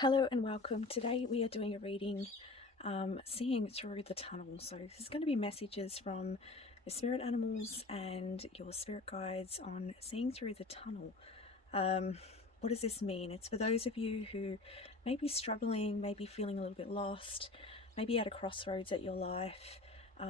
Hello and welcome. Today we are doing a reading, seeing through the tunnel. So this is going to be messages from the spirit animals and your spirit guides on seeing through the tunnel. What does this mean? It's for those of you who may be struggling, maybe feeling a little bit lost, maybe at a crossroads at your life.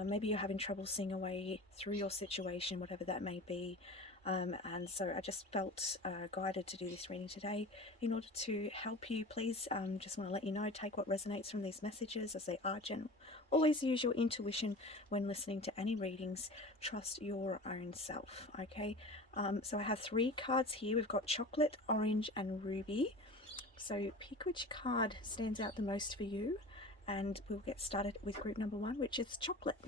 Maybe you're having trouble seeing a way through your situation, whatever that may be. And so I just felt guided to do this reading today in order to help you. Please, just want to let you know, take what resonates from these messages as they are general. Always use your intuition when listening to any readings. Trust your own self, okay? So I have 3 cards here. We've got chocolate, orange, and ruby. So pick which card stands out the most for you, and we'll get started with group number 1, which is chocolate.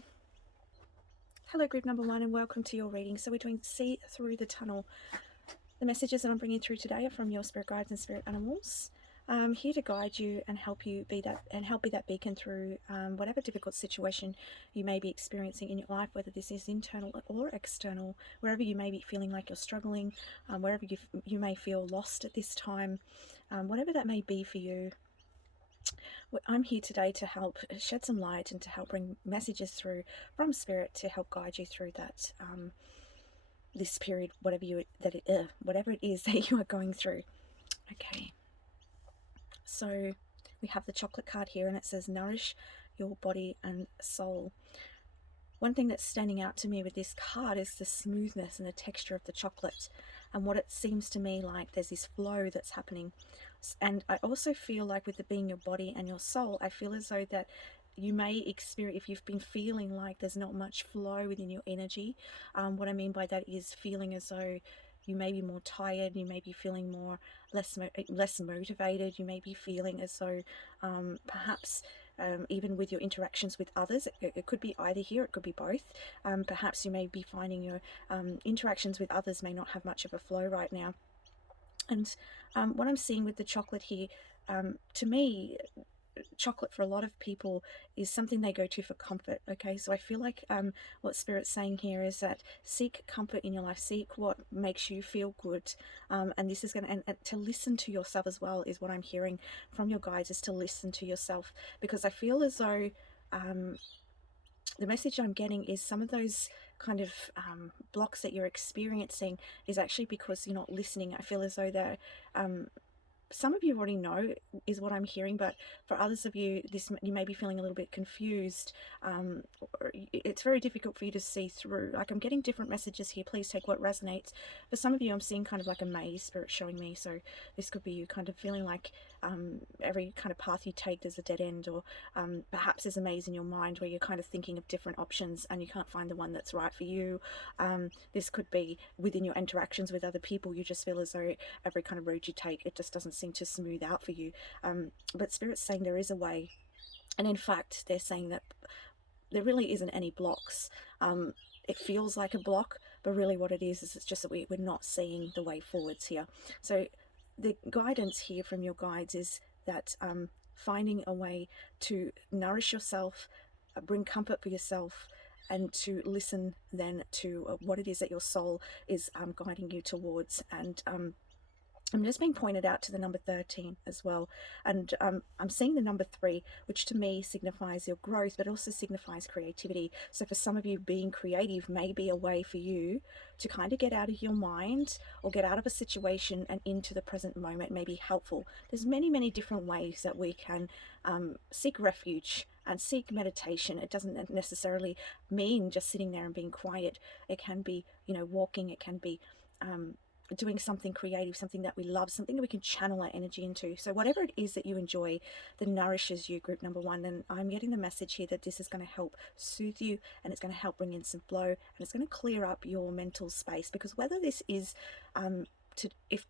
Hello, group number 1, and welcome to your reading. So we're doing See Through the Tunnel. The messages that I'm bringing through today are from your spirit guides and spirit animals. I'm here to guide you and help you be that beacon through whatever difficult situation you may be experiencing in your life, whether this is internal or external, wherever you may be feeling like you're struggling, wherever you may feel lost at this time, whatever that may be for you. I'm here today to help shed some light and to help bring messages through from spirit to help guide you through that this period, whatever it is that you are going through. Okay, so we have the chocolate card here, and it says nourish your body and soul. One thing that's standing out to me with this card is the smoothness and the texture of the chocolate, and what it seems to me like there's this flow that's happening. And I also feel like with it being your body and your soul, I feel as though that you may experience, if you've been feeling like there's not much flow within your energy, what I mean by that is feeling as though you may be more tired, you may be feeling less motivated, you may be feeling as though perhaps even with your interactions with others, it could be either here, it could be both. Perhaps you may be finding your interactions with others may not have much of a flow right now. And what I'm seeing with the chocolate here, to me, chocolate for a lot of people is something they go to for comfort. Okay, so I feel like what Spirit's saying here is that seek comfort in your life, seek what makes you feel good, and this is going to, and to listen to yourself as well is what I'm hearing from your guides, is to listen to yourself, because I feel as though the message I'm getting is some of those kind of blocks that you're experiencing is actually because you're not listening. I feel as though they're some of you already know is what I'm hearing, but for others of you, you may be feeling a little bit confused. Or it's very difficult for you to see through. Like, I'm getting different messages here. Please take what resonates. For some of you, I'm seeing kind of like a maze, Spirit showing me. So this could be you kind of feeling like every kind of path you take there's a dead end, or perhaps there's a maze in your mind where you're kind of thinking of different options and you can't find the one that's right for you. This could be within your interactions with other people. You just feel as though every kind of road you take, it just doesn't seem to smooth out for you. But Spirit's saying there is a way, and in fact they're saying that there really isn't any blocks. It feels like a block, but really what it is it's just that we're not seeing the way forwards here. So the guidance here from your guides is that finding a way to nourish yourself, bring comfort for yourself, and to listen then to what it is that your soul is guiding you towards. And I'm just being pointed out to the number 13 as well. And I'm seeing the number 3, which to me signifies your growth, but also signifies creativity. So for some of you, being creative may be a way for you to kind of get out of your mind or get out of a situation and into the present moment, may be helpful. There's many, many different ways that we can seek refuge and seek meditation. It doesn't necessarily mean just sitting there and being quiet. It can be, walking. It can be doing something creative, something that we love, something that we can channel our energy into. So whatever it is that you enjoy that nourishes you, group number 1, then I'm getting the message here that this is going to help soothe you, and it's going to help bring in some flow, and it's going to clear up your mental space. Because whether this is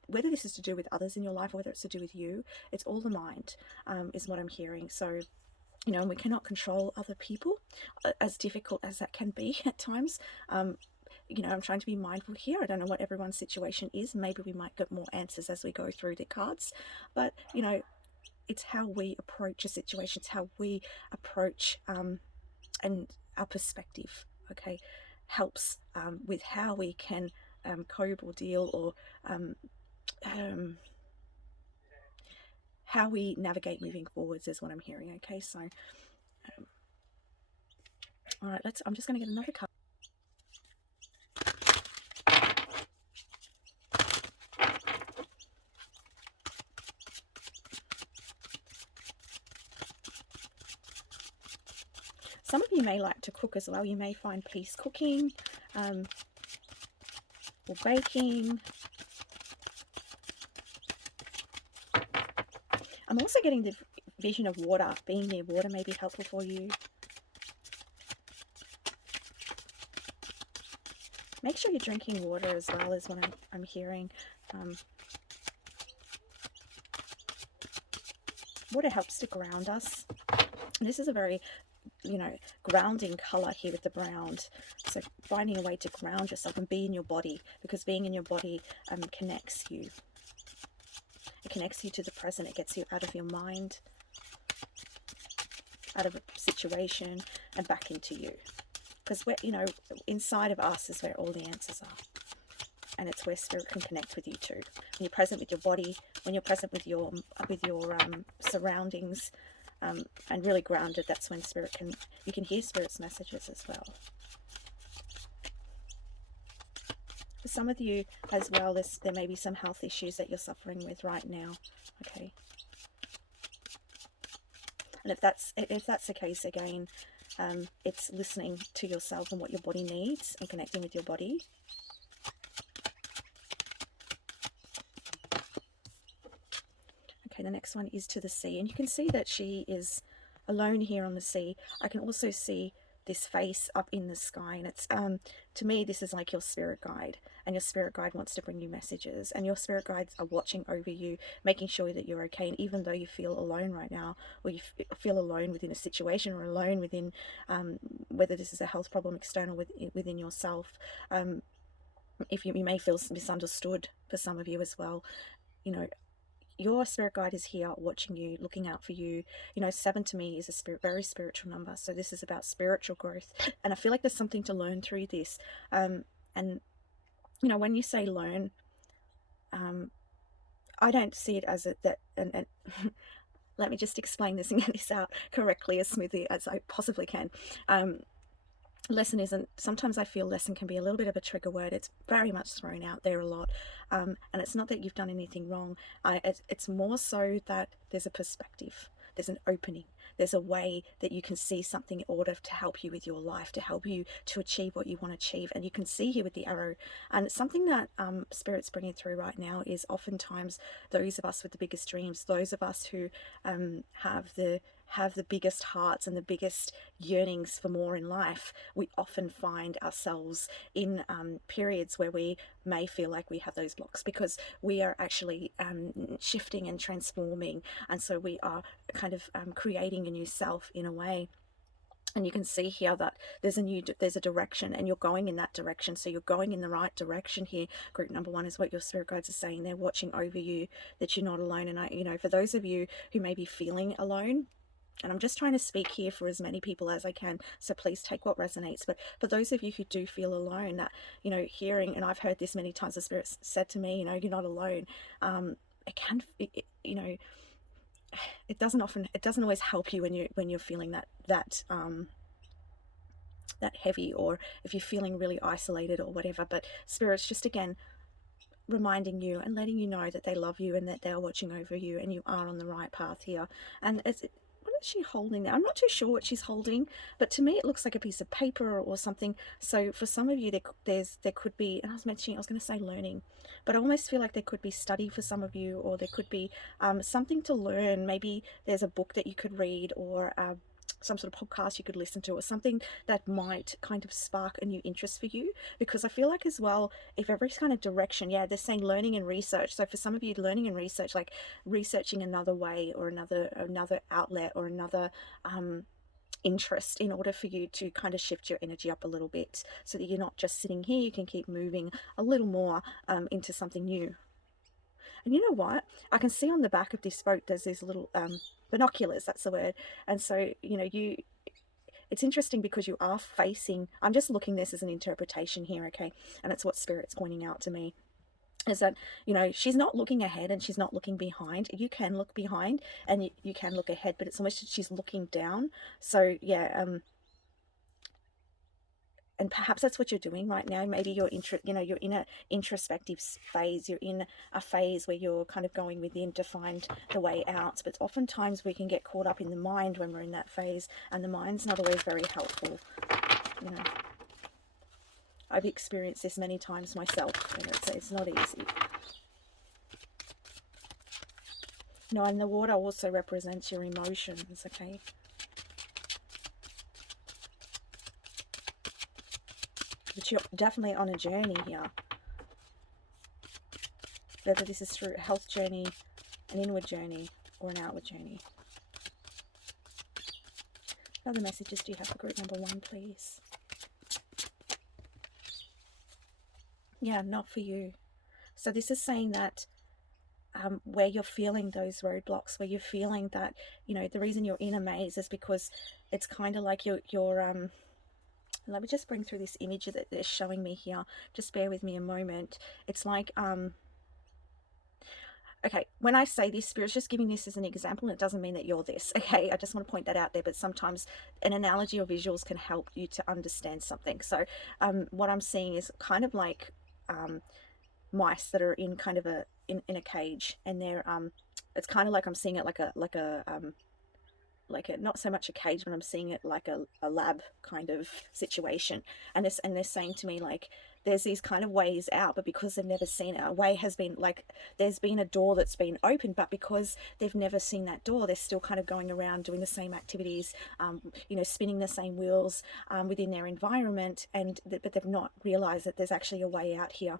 whether this is to do with others in your life or whether it's to do with you, it's all the mind, is what I'm hearing. So and we cannot control other people, as difficult as that can be at times. I'm trying to be mindful here. I don't know what everyone's situation is. Maybe we might get more answers as we go through the cards. But, it's how we approach a situation. It's how we approach and our perspective, okay, helps with how we can cope or deal, or how we navigate moving forwards is what I'm hearing. Okay, so all right, I'm just going to get another card. Some of you may like to cook as well. You may find peace cooking or baking. I'm also getting the vision of water. Being near water may be helpful for you. Make sure you're drinking water as well, is what I'm hearing. Water helps to ground us. And this is a very, grounding color here with the brown. So finding a way to ground yourself and be in your body, because being in your body connects you. It connects you to the present. It gets you out of your mind, out of a situation, and back into you. Because we're, inside of us is where all the answers are. And it's where spirit can connect with you too. When you're present with your body, when you're present with your surroundings, and really grounded, that's when you can hear spirit's messages as well. For some of you as well, there may be some health issues that you're suffering with right now. Okay. And if that's the case, again, it's listening to yourself and what your body needs and connecting with your body. Okay, the next one is to the sea, and you can see that she is alone here on the sea. I can also see this face up in the sky, and it's to me, this is like your spirit guide, and your spirit guide wants to bring you messages, and your spirit guides are watching over you, making sure that you're okay. And even though you feel alone right now, or you feel alone within a situation, or alone within whether this is a health problem external within yourself, if you may feel misunderstood for some of you as well, your spirit guide is here watching you, looking out for you. 7 to me is a very spiritual number. So this is about spiritual growth. And I feel like there's something to learn through this. And, when you say learn, I don't see it as and let me just explain this and get this out correctly as smoothly as I possibly can. Lesson isn't, sometimes I feel lesson can be a little bit of a trigger word. It's very much thrown out there a lot, and it's not that you've done anything wrong. It's more so that there's a perspective, there's an opening, there's a way that you can see something in order to help you with your life, to help you to achieve what you want to achieve. And you can see here with the arrow, and something that Spirit's bringing through right now is oftentimes those of us with the biggest dreams, those of us who have the biggest hearts and the biggest yearnings for more in life, we often find ourselves in periods where we may feel like we have those blocks, because we are actually shifting and transforming, and so we are kind of creating a new self in a way. And you can see here that there's a direction, and you're going in that direction. So you're going in the right direction here. Group number 1 is what your spirit guides are saying. They're watching over you, that you're not alone. And for those of you who may be feeling alone, and I'm just trying to speak here for as many people as I can, so please take what resonates. But for those of you who do feel alone, that, hearing, and I've heard this many times, the Spirit said to me, you're not alone. It doesn't always help you when you're feeling that heavy, or if you're feeling really isolated or whatever. But Spirit's just, again, reminding you and letting you know that they love you and that they're watching over you, and you are on the right path here. And what is she holding there? I'm not too sure what she's holding, but to me it looks like a piece of paper or something. So for some of you, there could be, and I was going to say learning, but I almost feel like there could be study for some of you, or there could be something to learn. Maybe there's a book that you could read, or some sort of podcast you could listen to, or something that might kind of spark a new interest for you. Because I feel like as well, if every kind of direction, they're saying learning and research. So for some of you, learning and research, like researching another way, or another outlet, or another interest, in order for you to kind of shift your energy up a little bit, so that you're not just sitting here, you can keep moving a little more into something new. And you know what? I can see on the back of this boat, there's these little binoculars, that's the word. And so, it's interesting because you are facing, I'm just looking this as an interpretation here, okay? And it's what Spirit's pointing out to me. is that, you know, she's not looking ahead and she's not looking behind. You can look behind and you can look ahead, but it's almost she's looking down. So yeah, and perhaps that's what you're doing right now. Maybe you're you're in a introspective phase. You're in a phase where you're kind of going within to find the way out. But oftentimes we can get caught up in the mind when we're in that phase, and the mind's not always very helpful. You know, I've experienced this many times myself, and it's not easy. No, and the water also represents your emotions, okay? But you're definitely on a journey here. Whether this is through a health journey, an inward journey, or an outward journey. What other messages do you have for group number 1, please? Yeah, not for you. So this is saying that where you're feeling those roadblocks, where you're feeling that, you know, the reason you're in a maze is because it's kind of like you're let me just bring through this image that they're showing me here. Just bear with me a moment. It's like, okay, when I say this, Spirit's just giving this as an example, and it doesn't mean that you're this, okay? I just want to point that out there, but sometimes an analogy or visuals can help you to understand something. So what I'm seeing is kind of like mice that are in kind of in a cage, and they're it's kind of like I'm seeing it like a not so much a cage, but I'm seeing it like a lab kind of situation. And they're saying to me, like, there's these kind of ways out, but because they've never seen it, a way has been like, there's been a door that's been opened, but because they've never seen that door, they're still kind of going around doing the same activities, you know, spinning the same wheels within their environment, but they've not realized that there's actually a way out here.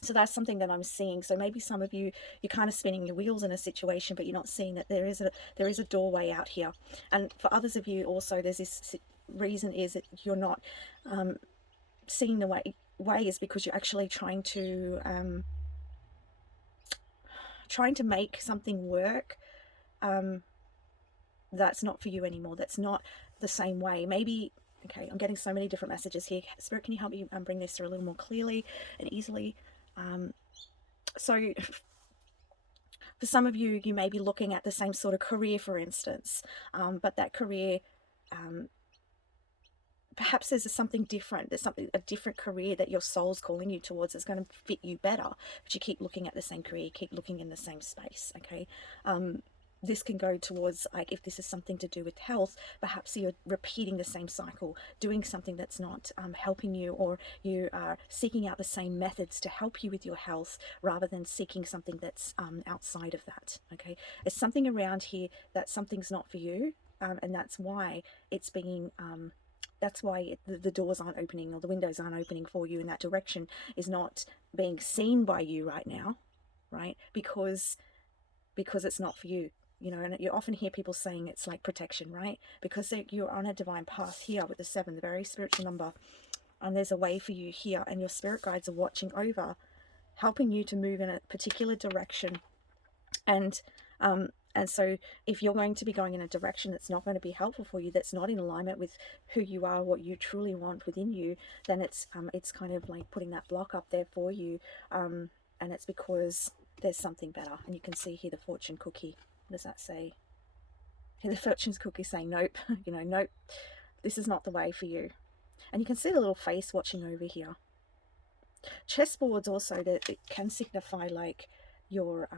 So that's something that I'm seeing. So maybe some of you, you're kind of spinning your wheels in a situation, but you're not seeing that there is a doorway out here. And for others of you also, there's this reason is that you're not seeing the way is because you're actually trying to make something work that's not for you anymore. That's not the same way. Maybe, okay, I'm getting so many different messages here. Spirit, can you help me bring this through a little more clearly and easily? So for some of you, you may be looking at the same sort of career, for instance, but that career, perhaps there's something different. There's a different career that your soul's calling you towards that's going to fit you better, but you keep looking at the same career, keep looking in the same space, okay? This can go towards, like, if this is something to do with health, perhaps you're repeating the same cycle, doing something that's not helping you, or you are seeking out the same methods to help you with your health rather than seeking something that's outside of that, okay? There's something around here that something's not for you, and that's why it's being the doors aren't opening, or the windows aren't opening for you in that direction, is not being seen by you right now, right? Because it's not for you. You know, and you often hear people saying it's like protection, right? Because you're on a divine path here with the 7, the very spiritual number, and there's a way for you here, and your spirit guides are watching over, helping you to move in a particular direction. And so if you're going to be going in a direction that's not going to be helpful for you, that's not in alignment with who you are, what you truly want within you, then it's kind of like putting that block up there for you, and it's because there's something better. And you can see here the fortune cookie. What does that say? Here the fortune's cookie saying, nope, you know, nope, this is not the way for you. And you can see the little face watching over here. Chessboards also, that it can signify like your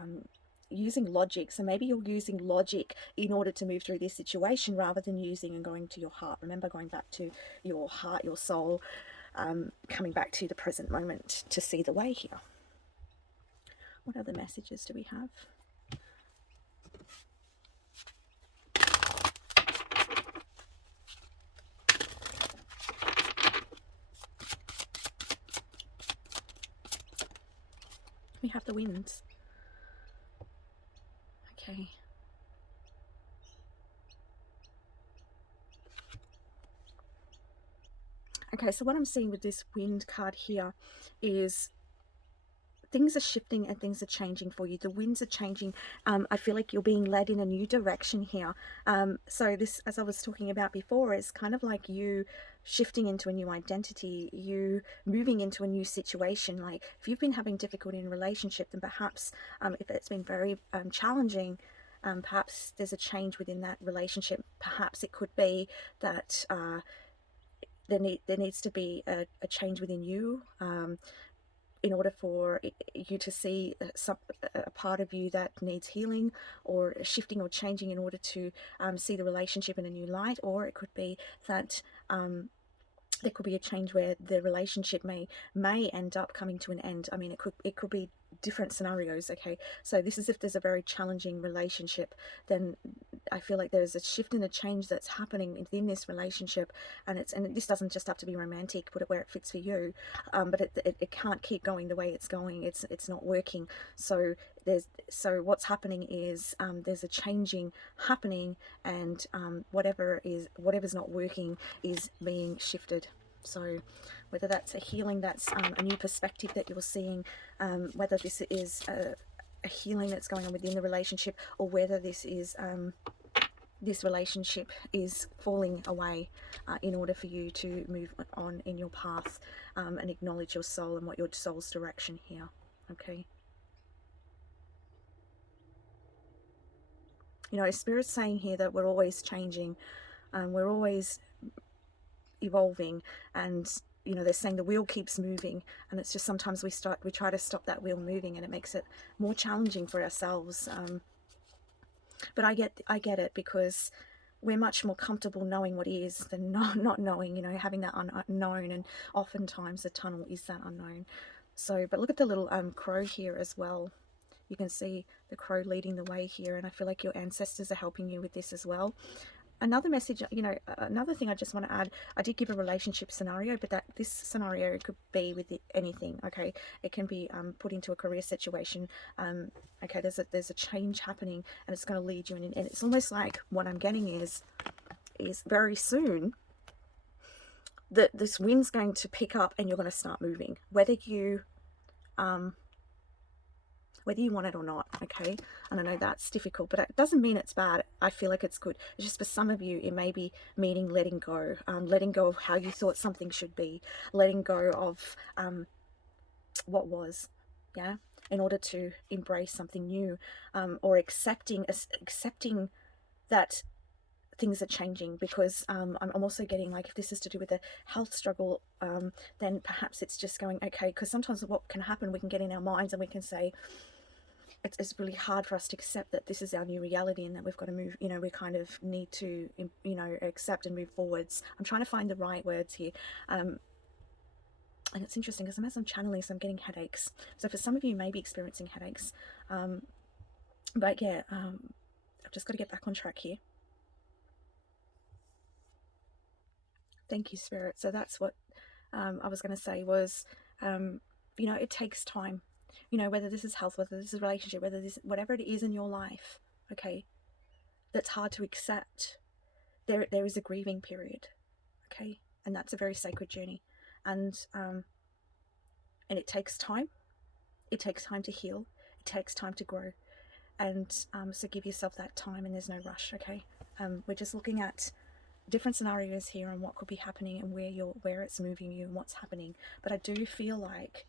using logic. So maybe you're using logic in order to move through this situation rather than using and going to your heart. Remember, going back to your heart, your soul, coming back to the present moment to see the way here. What other messages do we have? We have the winds. Okay. Okay, so what I'm seeing with this wind card here is things are shifting and things are changing for you. The winds are changing. I feel like you're being led in a new direction here. So this, as I was talking about before, is kind of like you shifting into a new identity, you moving into a new situation. Like if you've been having difficulty in a relationship, then perhaps if it's been very challenging, perhaps there's a change within that relationship. Perhaps it could be that there needs to be a change within you, in order for you to see a part of you that needs healing or shifting or changing in order to see the relationship in a new light. Or it could be that there could be a change where the relationship may end up coming to an end. I mean, it could be different scenarios. Okay, so this is if there's a very challenging relationship, then I feel like there's a shift and a change that's happening within this relationship, and this doesn't just have to be romantic. Put it where it fits for you, but it can't keep going the way it's going. It's not working. So what's happening is there's a changing happening, and whatever's not working is being shifted. So whether that's a healing, that's a new perspective that you're seeing, whether this is a healing that's going on within the relationship, or whether this is this relationship is falling away, in order for you to move on in your path, and acknowledge your soul and what your soul's direction here. Okay. You know, Spirit's saying here that we're always changing, we're always evolving, and you know, they're saying the wheel keeps moving, and it's just sometimes we try to stop that wheel moving, and it makes it more challenging for ourselves. But I get it, because we're much more comfortable knowing what is than not knowing, you know, having that unknown, and oftentimes the tunnel is that unknown. So, but look at the little crow here as well. You can see the crow leading the way here, and I feel like your ancestors are helping you with this as well. Another message, you know, another thing I just want to add, I did give a relationship scenario, but that this scenario could be with anything. Okay, it can be put into a career situation. Okay, there's a change happening, and it's going to lead you in, and it's almost like what I'm getting is very soon that this wind's going to pick up, and you're going to start moving, whether you want it or not. Okay, and I know that's difficult, but it doesn't mean it's bad. I feel like it's good. It's just for some of you, it may be meaning letting go of how you thought something should be, letting go of what was, yeah, in order to embrace something new, or accepting that things are changing. Because I'm also getting, like, if this is to do with a health struggle, then perhaps it's just going, okay, because sometimes what can happen, we can get in our minds and we can say, it's really hard for us to accept that this is our new reality, and that we've got to move, you know, we kind of need to, you know, accept and move forwards. I'm trying to find the right words here. And it's interesting because as I'm channeling, so I'm getting headaches. So for some of you, you may be experiencing headaches. But yeah, I've just got to get back on track here. Thank you, Spirit. So that's what I was going to say was, you know, it takes time. You know, whether this is health, whether this is relationship, whether this, whatever it is in your life, okay, that's hard to accept. There is a grieving period, okay, and that's a very sacred journey, and it takes time. It takes time to heal. It takes time to grow, and so give yourself that time, and there's no rush. Okay, we're just looking at different scenarios here and what could be happening, and where it's moving you and what's happening. But I do feel like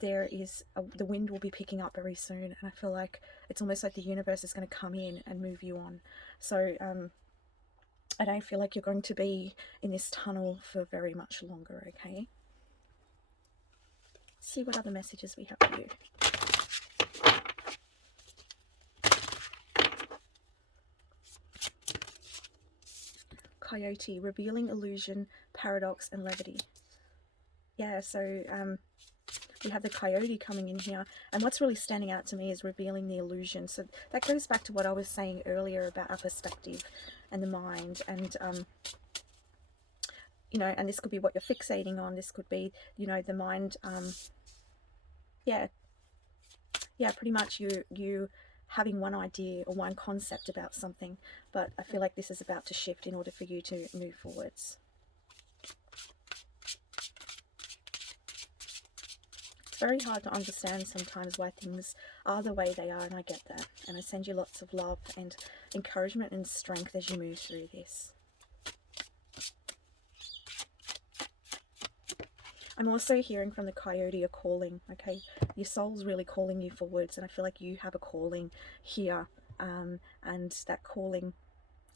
there is the wind will be picking up very soon, and I feel like it's almost like the universe is going to come in and move you on. So I don't feel like you're going to be in this tunnel for very much longer. Okay, see what other messages we have for you. Coyote, revealing illusion, paradox, and levity. Yeah, so we have the coyote coming in here, and what's really standing out to me is revealing the illusion. So that goes back to what I was saying earlier about our perspective and the mind, and you know, and this could be what you're fixating on. This could be, you know, the mind. Yeah, pretty much you having one idea or one concept about something, but I feel like this is about to shift in order for you to move forwards. very hard to understand sometimes why things are the way they are, and I get that. And I send you lots of love and encouragement and strength as you move through this. I'm also hearing from the coyote a calling, okay? Your soul's really calling you forwards, and I feel like you have a calling here, and that calling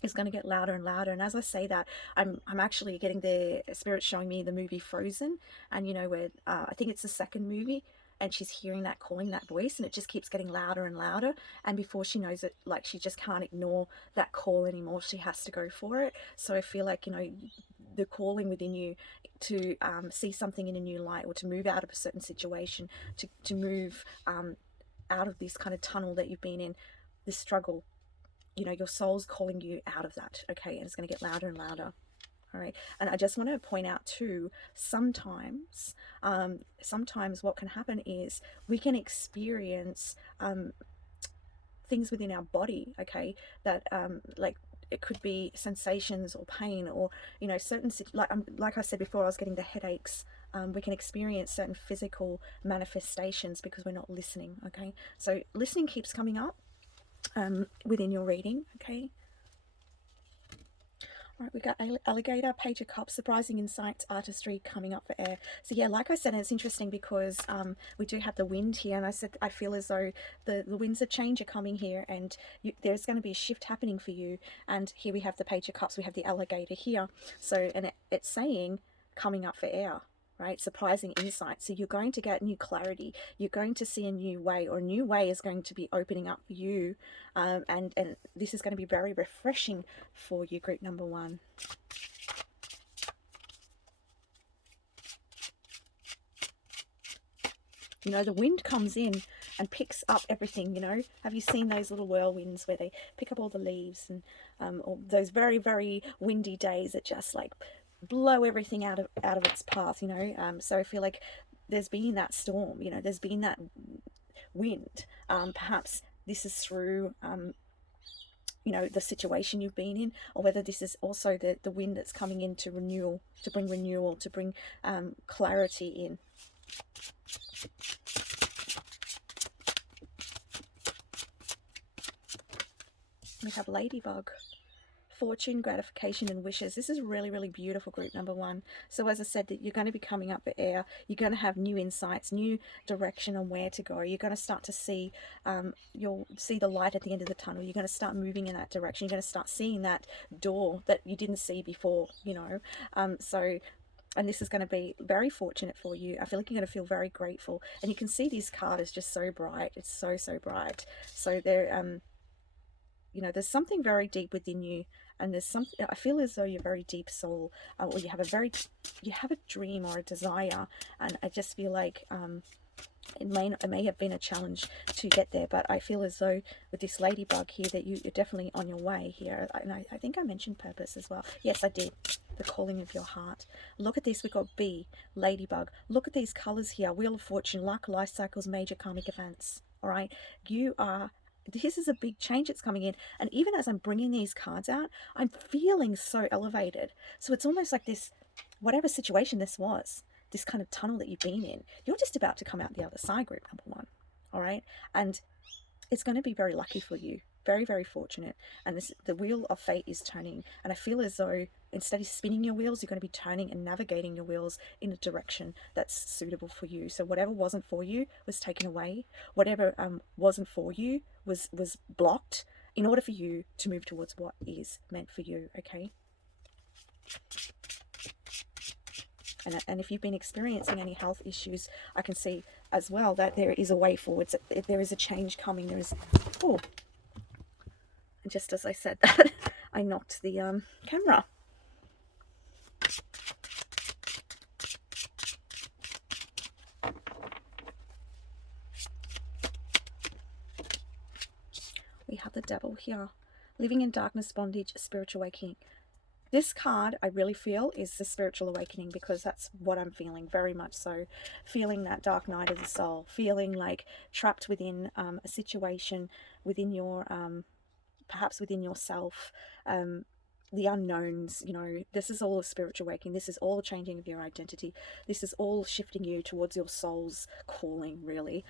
is going to get louder and louder. And as I say that, I'm actually getting the spirit showing me the movie Frozen, and you know where I think it's the second movie, and she's hearing that calling, that voice, and it just keeps getting louder and louder, and before she knows it, like, she just can't ignore that call anymore. She has to go for it. So I feel like, you know, the calling within you to see something in a new light, or to move out of a certain situation, to move out of this kind of tunnel that you've been in, this struggle, you know, your soul's calling you out of that, okay? And it's going to get louder and louder. All right. And I just want to point out too, sometimes what can happen is we can experience things within our body, okay, that like, it could be sensations or pain, or, you know, certain, like I said before, I was getting the headaches. We can experience certain physical manifestations because we're not listening, okay? So listening keeps coming up within your reading, okay? All right, we got alligator, page of cups, surprising insights, artistry coming up for air. So yeah, like I said, it's interesting because we do have the wind here, and I said I feel as though the winds of change are coming here, and there's going to be a shift happening for you. And here we have the page of cups, we have the alligator here. So, and it's saying coming up for air. Right, surprising insight. So you're going to get new clarity. You're going to see a new way, or a new way is going to be opening up for you, and this is going to be very refreshing for you, group number 1. You know, the wind comes in and picks up everything. You know, have you seen those little whirlwinds where they pick up all the leaves, and or those very, very windy days that just like blow everything out of its path, you know? So I feel like there's been that storm, you know, there's been that wind. Perhaps this is through you know, the situation you've been in, or whether this is also the wind that's coming in to renewal, to bring renewal, to bring clarity in. We have ladybug. Fortune, gratification, and wishes. This is really, really beautiful, group number 1. So as I said, that you're going to be coming up for air. You're going to have new insights, new direction on where to go. You're going to start to see, you'll see the light at the end of the tunnel. You're going to start moving in that direction. You're going to start seeing that door that you didn't see before, you know. And this is going to be very fortunate for you. I feel like you're going to feel very grateful. And you can see this card is just so bright. It's so, so bright. So there, you know, there's something very deep within you, and there's something, I feel as though you're very deep soul, or you have a dream or a desire, and I just feel like it may have been a challenge to get there, but I feel as though with this ladybug here that you're definitely on your way here. And I think I mentioned purpose as well. Yes, I did. The calling of your heart. Look at this. We've got bee, ladybug. Look at these colors here. Wheel of fortune, luck, life cycles, major karmic events. All right, this is a big change that's coming in. And even as I'm bringing these cards out, I'm feeling so elevated. So it's almost like this, whatever situation this was, this kind of tunnel that you've been in, you're just about to come out the other side, group number 1. All right. And it's going to be very lucky for you. Very, very fortunate. And the wheel of fate is turning. And I feel as though instead of spinning your wheels, you're going to be turning and navigating your wheels in a direction that's suitable for you. So whatever wasn't for you was taken away. Whatever wasn't for you was blocked in order for you to move towards what is meant for you. Okay. And if you've been experiencing any health issues, I can see as well that there is a way forward. So there is a change coming. There is, oh, and just as I said that, I knocked the camera. We have the devil here. Living in darkness, bondage, spiritual awakening. This card, I really feel, is the spiritual awakening, because that's what I'm feeling, very much so. Feeling that dark night of the soul. Feeling like trapped within a situation, within your, perhaps within yourself. the unknowns. You know, this is all a spiritual awakening. This is all a changing of your identity. This is all shifting you towards your soul's calling, really,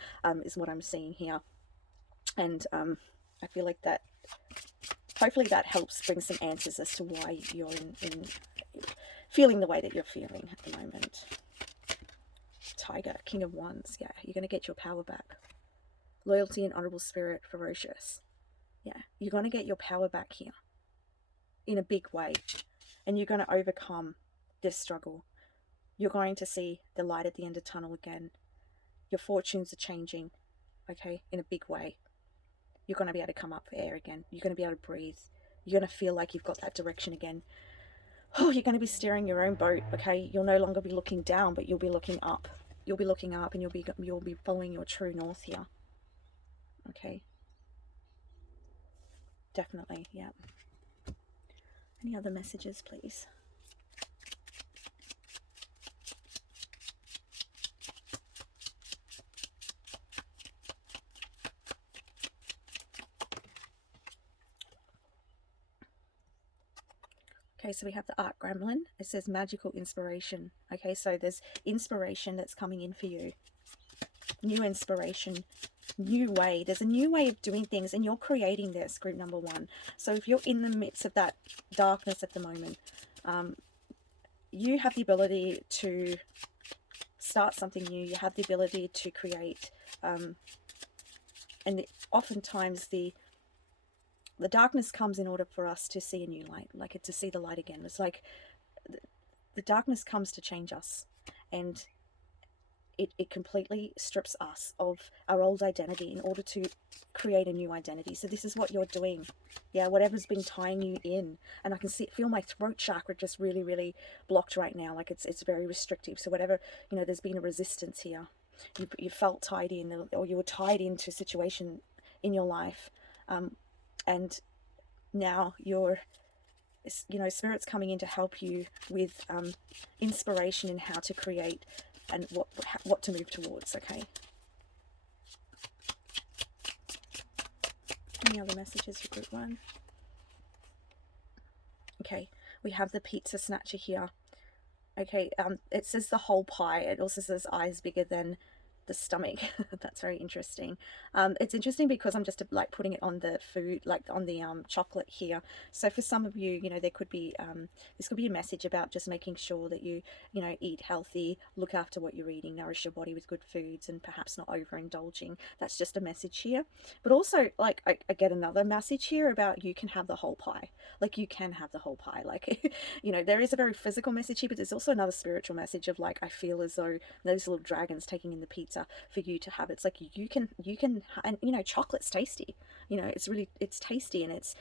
is what I'm seeing here. And I feel like that, hopefully that helps bring some answers as to why you're in feeling the way that you're feeling at the moment. Tiger, King of Wands. Yeah, you're going to get your power back. Loyalty and honorable spirit, ferocious. Yeah, you're going to get your power back here in a big way, and you're going to overcome this struggle. You're going to see the light at the end of the tunnel again. Your fortunes are changing, okay, in a big way. You're going to be able to come up for air again. You're going to be able to breathe. You're going to feel like you've got that direction again. Oh, you're going to be steering your own boat, okay? You'll no longer be looking down, but you'll be looking up. You'll be looking up, and you'll be following your true north here. Okay. Definitely, yeah. Any other messages, please? Okay, so we have the art gremlin. It says magical inspiration. Okay, so there's inspiration that's coming in for you. New inspiration, new way. There's a new way of doing things, and you're creating this, group number one. So if you're in the midst of that darkness at the moment, you have the ability to start something new. You have the ability to create, and oftentimes the darkness comes in order for us to see a new light, like to see the light again. It's like the darkness comes to change us, and it completely strips us of our old identity in order to create a new identity. So this is what you're doing. Yeah, whatever's been tying you in. And I can feel my throat chakra just really, really blocked right now. Like it's very restrictive. So whatever, you know, there's been a resistance here. You felt tied in, or you were tied into a situation in your life. And now you're, you know, Spirit's coming in to help you with inspiration in how to create and what to move towards. Okay. Any other messages for group one? Okay, we have the pizza snatcher here. Okay, it says the whole pie. It also says eyes bigger than the stomach. That's very interesting. It's interesting because I'm just like putting it on the food, like on the chocolate here. So for some of you, you know, there could be this could be a message about just making sure that you know, eat healthy, look after what you're eating, nourish your body with good foods, and perhaps not overindulging. That's just a message here. But also, like, I get another message here about you can have the whole pie. Like, you can have the whole pie. Like, you know, there is a very physical message here, but there's also another spiritual message of, like, I feel as though those little dragons taking in the pizza for you to have. It's like you can, and you know, chocolate's tasty. You know, it's tasty, and it's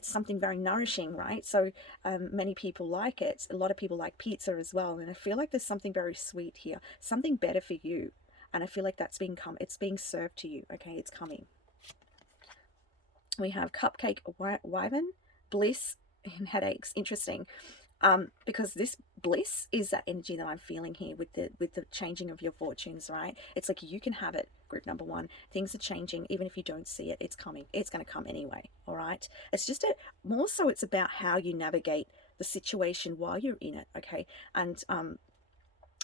something very nourishing, right? So many people like it. A lot of people like pizza as well, and I feel like there's something very sweet here, something better for you, and I feel like it's being served to you. Okay, it's coming. We have cupcake wyvern, bliss, and headaches. Interesting. Because this bliss is that energy that I'm feeling here with the changing of your fortunes, right? It's like you can have it, group number one. Things are changing, even if you don't see it. It's coming. It's going to come anyway. All right. It's just more so. It's about how you navigate the situation while you're in it. Okay. And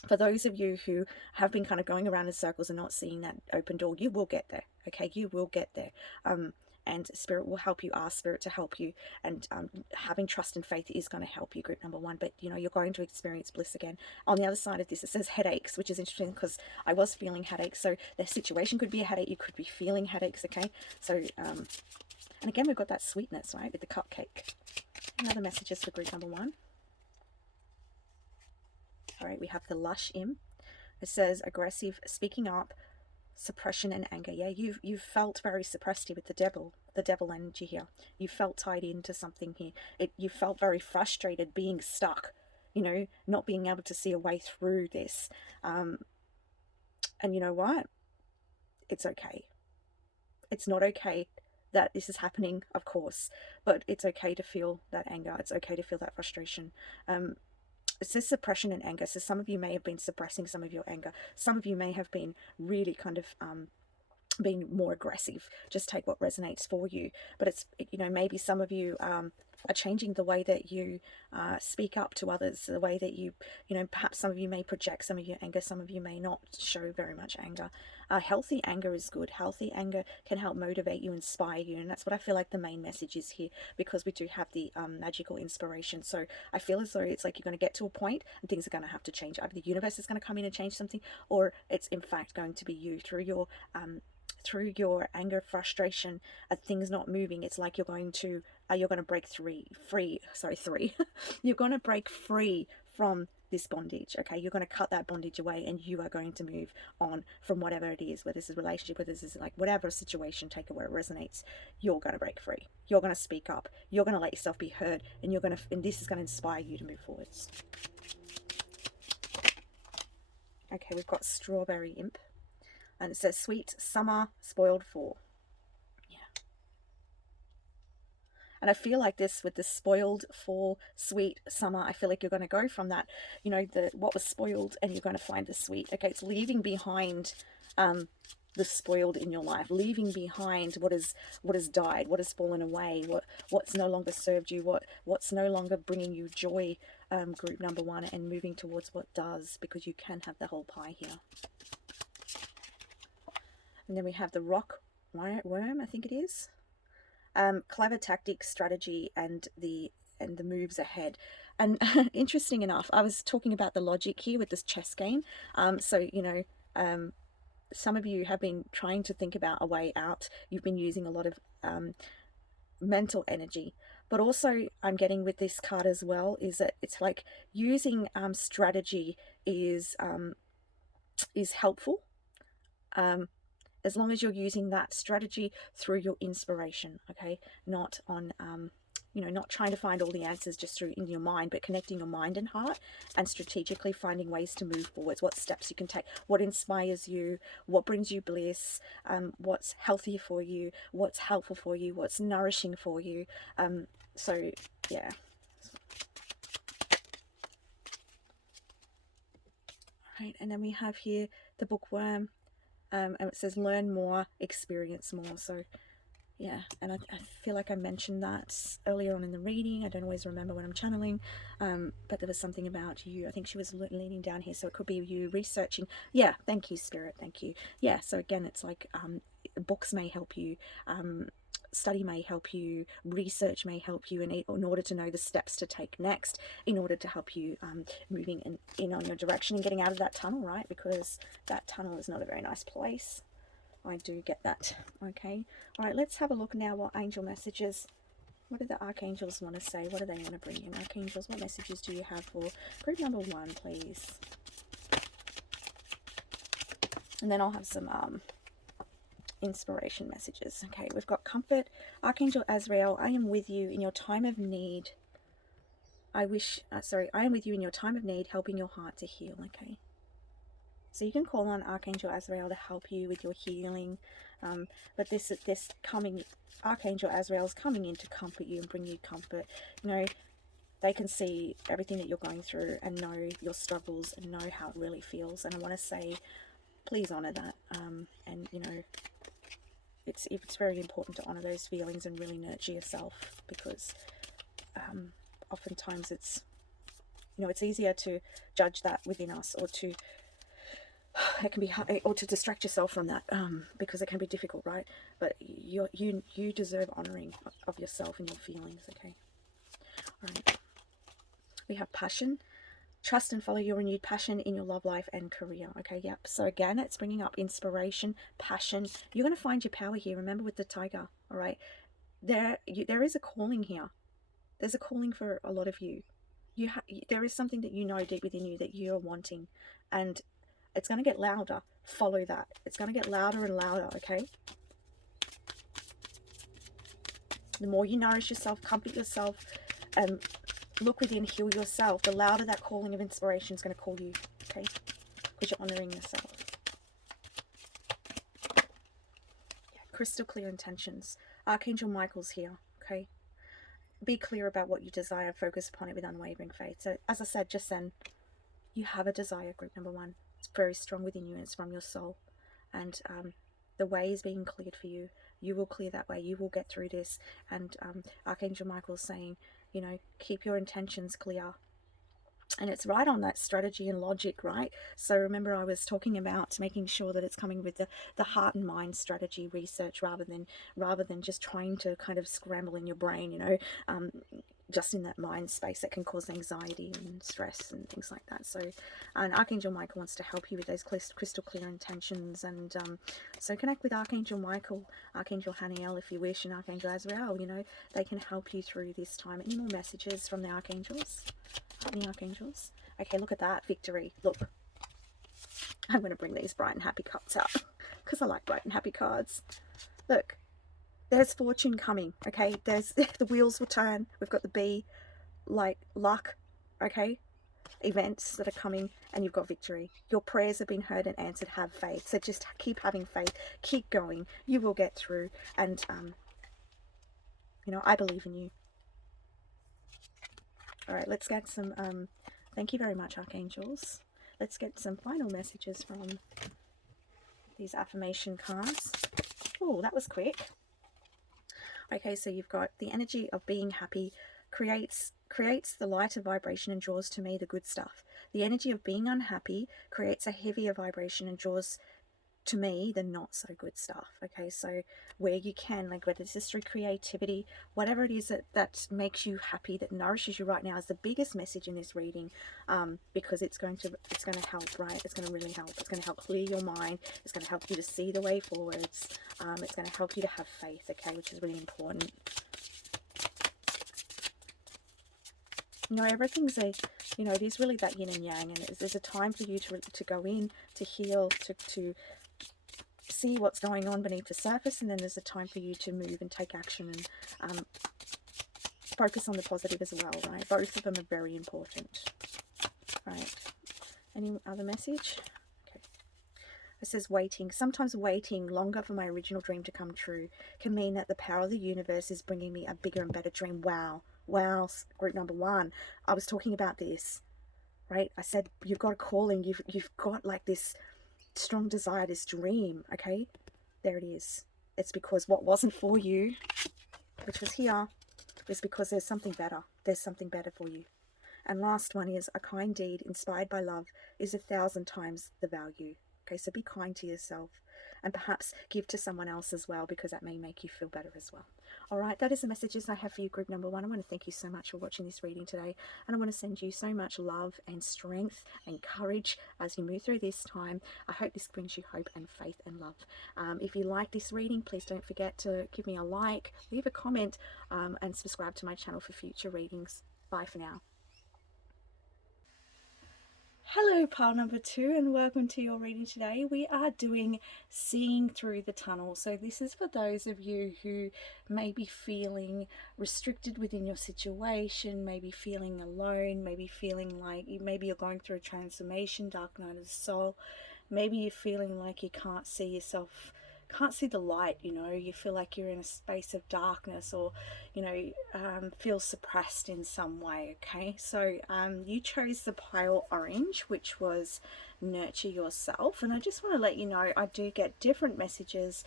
for those of you who have been kind of going around in circles and not seeing that open door, you will get there. Okay, you will get there. And Spirit will help you. Ask Spirit to help you, and having trust and faith is going to help you, group number one. But you know, you're going to experience bliss again. On the other side of this, it says headaches, which is interesting because I was feeling headaches. So the situation could be a headache. You could be feeling headaches. Okay, so and again, we've got that sweetness, right, with the cupcake. Another messages for group number one. All right, we have the lush im. It says aggressive, speaking up, suppression and anger. Yeah, you've felt very suppressed here with the devil energy here. You felt tied into something here. You felt very frustrated, being stuck, you know, not being able to see a way through this. And you know what? It's okay. It's not okay that this is happening, of course, but it's okay to feel that anger. It's okay to feel that frustration. It says suppression and anger. So some of you may have been suppressing some of your anger. Some of you may have been really kind of being more aggressive. Just take what resonates for you. But it's, you know, maybe some of you are changing the way that you speak up to others, the way that you know, perhaps some of you may project some of your anger, some of you may not show very much anger. Healthy anger is good. Healthy anger can help motivate you, inspire you, and that's what I feel like the main message is here, because we do have the magical inspiration. So I feel as though it's like you're going to get to a point and things are going to have to change. Either the universe is going to come in and change something, or it's in fact going to be you through your anger, frustration, things not moving. It's like you're going to break free. You're going to break free from this bondage. Okay, you're going to cut that bondage away, and you are going to move on from whatever it is, whether this is a relationship, whether this is like whatever situation, take it where it resonates. You're going to break free. You're going to speak up. You're going to let yourself be heard, and and this is going to inspire you to move forwards. Okay, we've got Strawberry Imp, and it says sweet summer spoiled for. And I feel like this with the spoiled for sweet summer, I feel like you're going to go from that, you know, what was spoiled, and you're going to find the sweet. Okay, it's leaving behind the spoiled in your life, leaving behind what has died, what has fallen away, what's no longer served you, what's no longer bringing you joy, group number one, and moving towards what does, because you can have the whole pie here. And then we have the rock worm, I think it is. Clever tactics, strategy, and the moves ahead. And interesting enough, I was talking about the logic here with this chess game. So you know, some of you have been trying to think about a way out. You've been using a lot of mental energy, but also I'm getting with this card as well is that it's like using strategy is helpful. As long as you're using that strategy through your inspiration, okay? Not on, you know, not trying to find all the answers just through in your mind, but connecting your mind and heart and strategically finding ways to move forwards, what steps you can take, what inspires you, what brings you bliss, what's healthy for you, what's helpful for you, what's nourishing for you. So, yeah. All right, and then we have here the bookworm. And it says learn more, experience more. So yeah, and I feel like I mentioned that earlier on in the reading. I don't always remember when I'm channeling, but there was something about you. I think she was leaning down here, so it could be you researching. Yeah, thank you, Spirit, thank you. Yeah, so again, it's like books may help you, study may help you, research may help you in order to know the steps to take next, in order to help you moving in on your direction and getting out of that tunnel, right? Because that tunnel is not a very nice place. I do get that. Okay, all right, let's have a look now what angel messages, what do the archangels want to say, what do they want to bring in? Archangels, what messages do you have for group number one, please? And then I'll have some inspiration messages. Okay, we've got comfort. Archangel Azrael, I am with you in your time of need. I am with you in your time of need, helping your heart to heal. Okay, so you can call on Archangel Azrael to help you with your healing, but this Archangel Azrael is coming in to comfort you and bring you comfort. You know, they can see everything that you're going through and know your struggles and know how it really feels. And I want to say, please honor that, and you know, it's very important to honor those feelings and really nurture yourself, because oftentimes it's, you know, it's easier to judge that within us, or to it can be hard, or to distract yourself from that, because it can be difficult, right? But you deserve honoring of yourself and your feelings. Okay, all right. We have passion. Trust and follow your renewed passion in your love life and career. Okay, yep. So again, it's bringing up inspiration, passion. You're going to find your power here. Remember with the tiger, all right? There is a calling here. There's a calling for a lot of you. There is something that you know deep within you that you're wanting, and it's going to get louder. Follow that. It's going to get louder and louder, okay? The more you nourish yourself, comfort yourself, look within, heal yourself, the louder that calling of inspiration is going to call you, okay? Because you're honoring yourself. Yeah, crystal clear intentions. Archangel Michael's here, okay? Be clear about what you desire. Focus upon it with unwavering faith. So, as I said just then, you have a desire, group number one. It's very strong within you, and it's from your soul. And the way is being cleared for you. You will clear that way. You will get through this. And Archangel Michael is saying, you know, keep your intentions clear. And it's right on that strategy and logic, right? So remember, I was talking about making sure that it's coming with the heart and mind strategy research, rather than just trying to kind of scramble in your brain, you know, just in that mind space that can cause anxiety and stress and things like that. So and Archangel Michael wants to help you with those crystal clear intentions. And so connect with Archangel Michael, Archangel Haniel if you wish, and Archangel Azrael. You know, they can help you through this time. Any more messages from the archangels? The archangels. Okay, look at that. Victory. Look, I'm going to bring these bright and happy cards out because I like bright and happy cards. Look, there's fortune coming. Okay, there's the wheels will turn. We've got the bee, like luck. Okay, events that are coming, and you've got victory. Your prayers have been heard and answered. Have faith. So just keep having faith. Keep going. You will get through. And you know, I believe in you. All right, let's get some, thank you very much, archangels. Let's get some final messages from these affirmation cards. Oh, that was quick. Okay, so you've got the energy of being happy creates the lighter vibration and draws to me the good stuff. The energy of being unhappy creates a heavier vibration and draws to me the not so good stuff. Okay, so where you can, like whether this is through creativity, whatever it is that makes you happy, that nourishes you right now, is the biggest message in this reading, because it's going to help, right? It's going to really help. It's going to help clear your mind. It's going to help you to see the way forwards. It's going to help you to have faith, okay, which is really important. You know, everything's you know, it is really that yin and yang, and there's a time for you to go in, to heal, to see what's going on beneath the surface, and then there's a time for you to move and take action and focus on the positive as well, right? Both of them are very important, right? Any other message? Okay. It says waiting. Sometimes waiting longer for my original dream to come true can mean that the power of the universe is bringing me a bigger and better dream. Wow. Wow, group number one. I was talking about this, right? I said you've got a calling. You've got like this strong desire, this dream. Okay, there it is. It's because what wasn't for you, which was here, is because there's something better. There's something better for you. And last one is a kind deed inspired by love is 1,000 times the value. Okay, so be kind to yourself, and perhaps give to someone else as well, because that may make you feel better as well. All right, that is the messages I have for you, group number one. I want to thank you so much for watching this reading today, and I want to send you so much love and strength and courage as you move through this time. I hope this brings you hope and faith and love. If you like this reading, please don't forget to give me a like, leave a comment, and subscribe to my channel for future readings. Bye for now. Hello, pile number two, and welcome to your reading today. We are doing Seeing Through the Tunnel. So this is for those of you who may be feeling restricted within your situation, maybe feeling alone, maybe feeling like maybe you're going through a transformation, dark night of the soul. Maybe you're feeling like you can't see yourself, can't see the light, you know, you feel like you're in a space of darkness, or you know, feel suppressed in some way. Okay, so you chose the pile orange, which was nurture yourself, and I just want to let you know I do get different messages,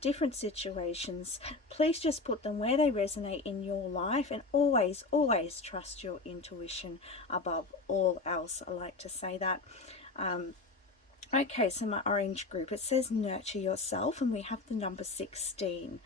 different situations. Please just put them where they resonate in your life, and always trust your intuition above all else. I like to say that. Okay, so my orange group, it says nurture yourself, and we have the number 16.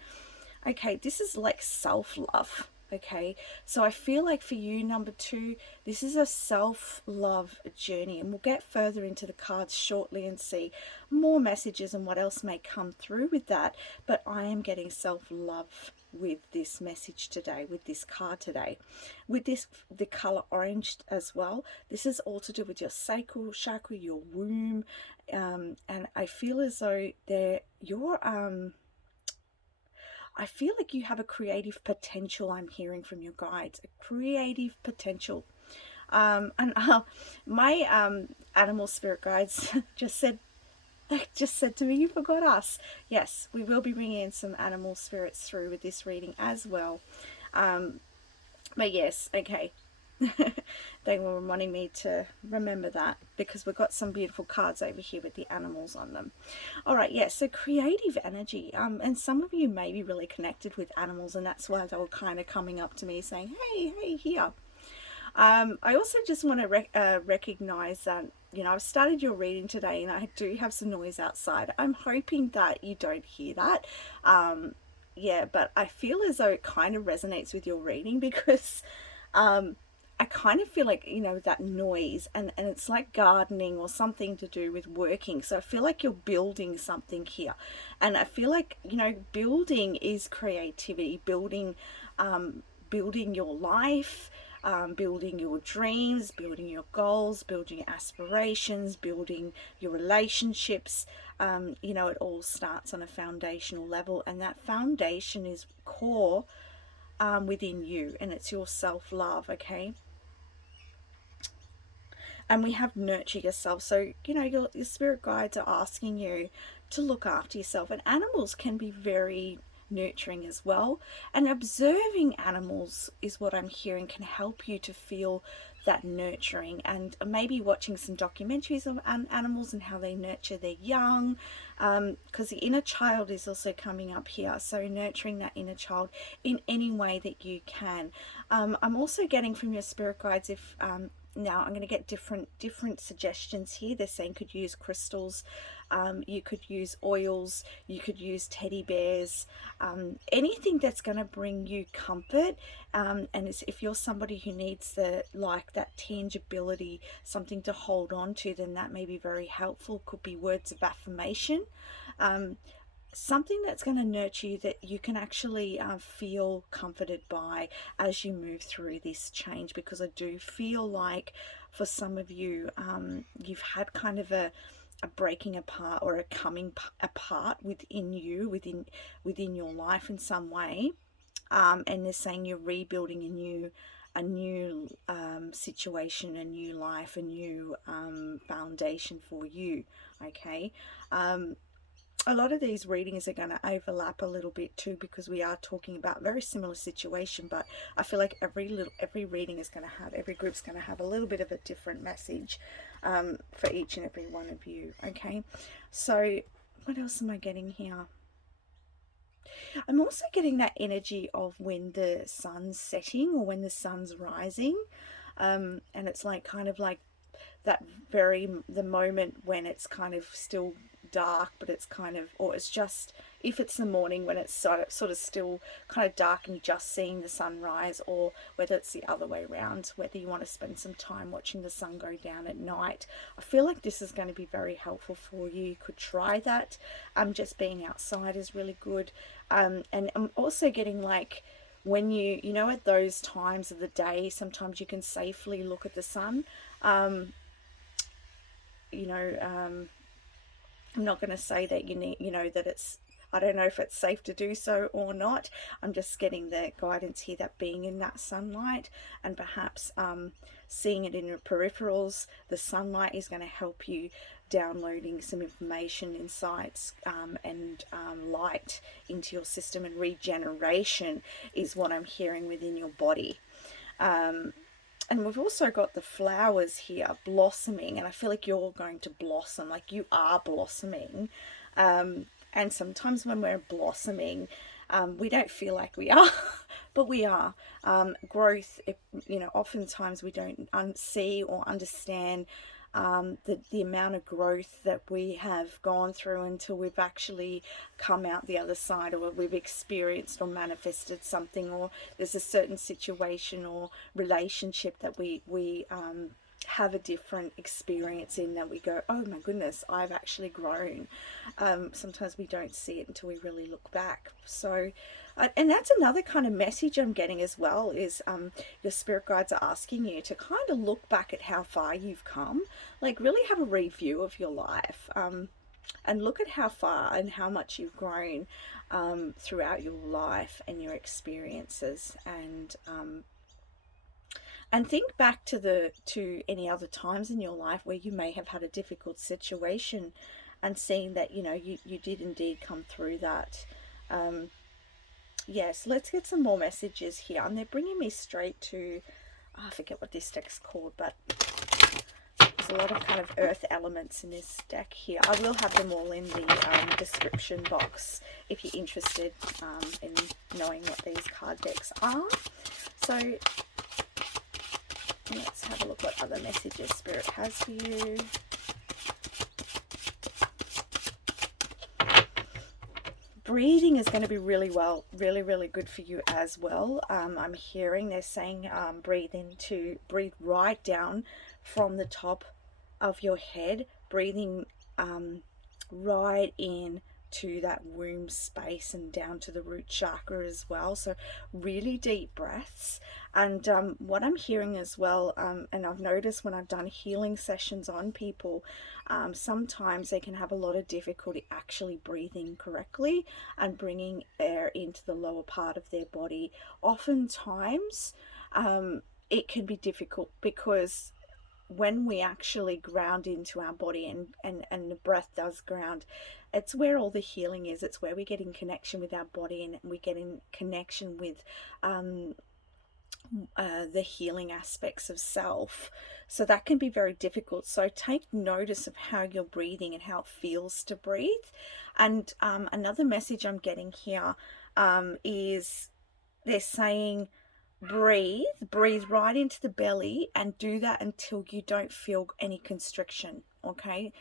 Okay, this is like self-love. Okay, so I feel like for you, number two, this is a self-love journey, and we'll get further into the cards shortly and see more messages and what else may come through with that. But I am getting self-love with this message today, with this card today, with this, the color orange as well. This is all to do with your sacral chakra, your womb, and I feel as though I feel like you have a creative potential. I'm hearing from your guides, a creative potential. And my animal spirit guides just said to me, you forgot us. Yes, we will be bringing in some animal spirits through with this reading as well. But yes, okay. They were wanting me to remember that because we've got some beautiful cards over here with the animals on them. All right, yeah, so creative energy. And some of you may be really connected with animals, and that's why they were kind of coming up to me saying, hey, here. I also just want to recognize that, I've started your reading today and I do have some noise outside. I'm hoping that you don't hear that. Yeah, but I feel as though it kind of resonates with your reading because I kind of feel like, that noise, and it's like gardening or something to do with working. So I feel like you're building something here. And I feel like, building is creativity, building your life, building your dreams, building your goals, building your aspirations, building your relationships. It all starts on a foundational level, and that foundation is core within you, and it's your self love, okay? And we have nurture yourself. So, your spirit guides are asking you to look after yourself. And animals can be very nurturing as well. And observing animals is what I'm hearing can help you to feel that nurturing, and maybe watching some documentaries of animals and how they nurture their young, because the inner child is also coming up here. So nurturing that inner child in any way that you can. I'm also getting from your spirit guides, if now I'm going to get different suggestions here. They're saying could use crystals, you could use oils, you could use teddy bears, anything that's going to bring you comfort. And if you're somebody who needs that tangibility, something to hold on to, then that may be very helpful. Could be words of affirmation. Something that's going to nurture you, that you can actually feel comforted by as you move through this change, because I do feel like for some of you, you've had kind of a breaking apart or a coming apart within you, within your life in some way, and they're saying you're rebuilding a new situation, a new life, a new foundation for you, okay? A lot of these readings are going to overlap a little bit too, because we are talking about very similar situation, but I feel like every reading is going to have, every group's going to have a little bit of a different message for each and every one of you, okay? So what else am I getting here? I'm also getting that energy of when the sun's setting or when the sun's rising, and it's like kind of like that the moment when it's kind of still dark, but it's kind of, or it's just, if it's the morning when it's sort of still kind of dark and you're just seeing the sunrise, or whether it's the other way around, whether you want to spend some time watching the sun go down at night. I feel like this is going to be very helpful for you. You could try that. Just being outside is really good. And I'm also getting like, when at those times of the day, sometimes you can safely look at the sun. I'm not going to say that you need, that it's, I don't know if it's safe to do so or not. I'm just getting the guidance here that being in that sunlight, and perhaps seeing it in your peripherals, the sunlight is going to help you downloading some information, insights, and light into your system, and regeneration is what I'm hearing within your body. And we've also got the flowers here blossoming, and I feel like you're going to blossom, like you are blossoming. And sometimes when we're blossoming, we don't feel like we are, but we are. Growth, oftentimes we don't see or understand the amount of growth that we have gone through until we've actually come out the other side, or we've experienced or manifested something, or there's a certain situation or relationship that we have a different experience in, that we go, oh my goodness, I've actually grown. Sometimes we don't see it until we really look back. So and that's another kind of message I'm getting as well, is your spirit guides are asking you to kind of look back at how far you've come, like really have a review of your life, and look at how far and how much you've grown throughout your life and your experiences, and think back to any other times in your life where you may have had a difficult situation, and seeing that you did indeed come through that. Yes, let's get some more messages here, and they're bringing me straight to I forget what this deck's called, but there's a lot of kind of earth elements in this deck here. I will have them all in the description box if you're interested in knowing what these card decks are. So let's have a look what other messages Spirit has for you. Breathing is going to be really good for you as well. I'm hearing they're saying breathe right down from the top of your head, breathing right in to that womb space and down to the root chakra as well. So really deep breaths. And what I'm hearing as well, and I've noticed when I've done healing sessions on people, sometimes they can have a lot of difficulty actually breathing correctly and bringing air into the lower part of their body. Oftentimes it can be difficult because when we actually ground into our body and the breath does ground, it's where all the healing is. It's where we get in connection with our body and we get in connection with the healing aspects of self. So that can be very difficult. So take notice of how you're breathing and how it feels to breathe. And another message I'm getting here is they're saying breathe right into the belly, and do that until you don't feel any constriction, okay?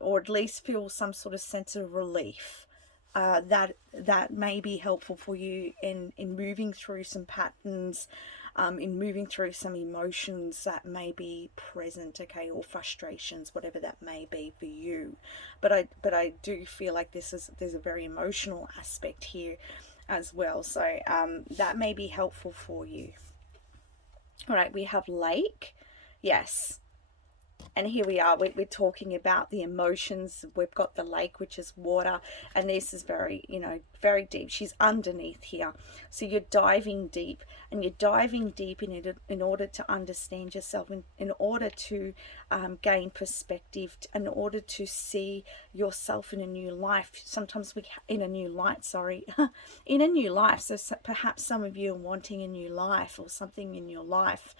Or at least feel some sort of sense of relief. That may be helpful for you in moving through some patterns, in moving through some emotions that may be present, okay, or frustrations, whatever that may be for you. But I do feel like there's a very emotional aspect here as well, so that may be helpful for you. All right, we have lake. Yes. And here we are, we're talking about the emotions. We've got the lake, which is water, and this is very, very deep. She's underneath here. So you're diving deep, and you're diving deep in order to understand yourself, in order to gain perspective, in order to see yourself in a new life. Sometimes in a new light, in a new life. So perhaps some of you are wanting a new life or something in your life.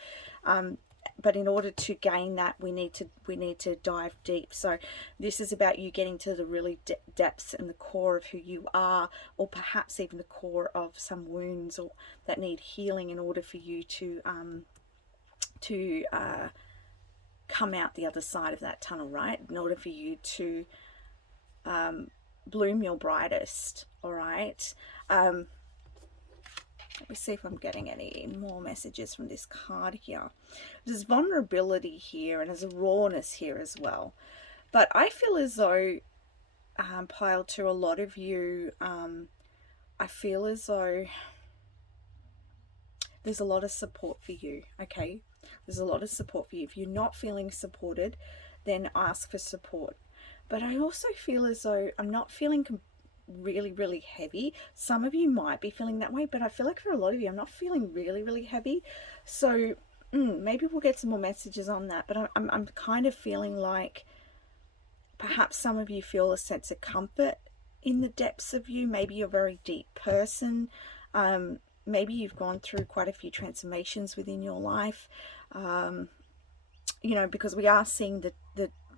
But in order to gain that, we need to dive deep. So this is about you getting to the really depths and the core of who you are, or perhaps even the core of some wounds or that need healing in order for you to come out the other side of that tunnel, right? In order for you to bloom your brightest. All right. Let me see if I'm getting any more messages from this card here. There's vulnerability here, and there's a rawness here as well. But I feel as though, Pile, to a lot of you, I feel as though there's a lot of support for you, okay? There's a lot of support for you. If you're not feeling supported, then ask for support. But I also feel as though I'm not feeling really heavy. Some of you might be feeling that way, but I feel like for a lot of you, I'm not feeling really heavy. So maybe we'll get some more messages on that. But I'm kind of feeling like perhaps some of you feel a sense of comfort in the depths of you. Maybe you're a very deep person. Maybe you've gone through quite a few transformations within your life. Because we are seeing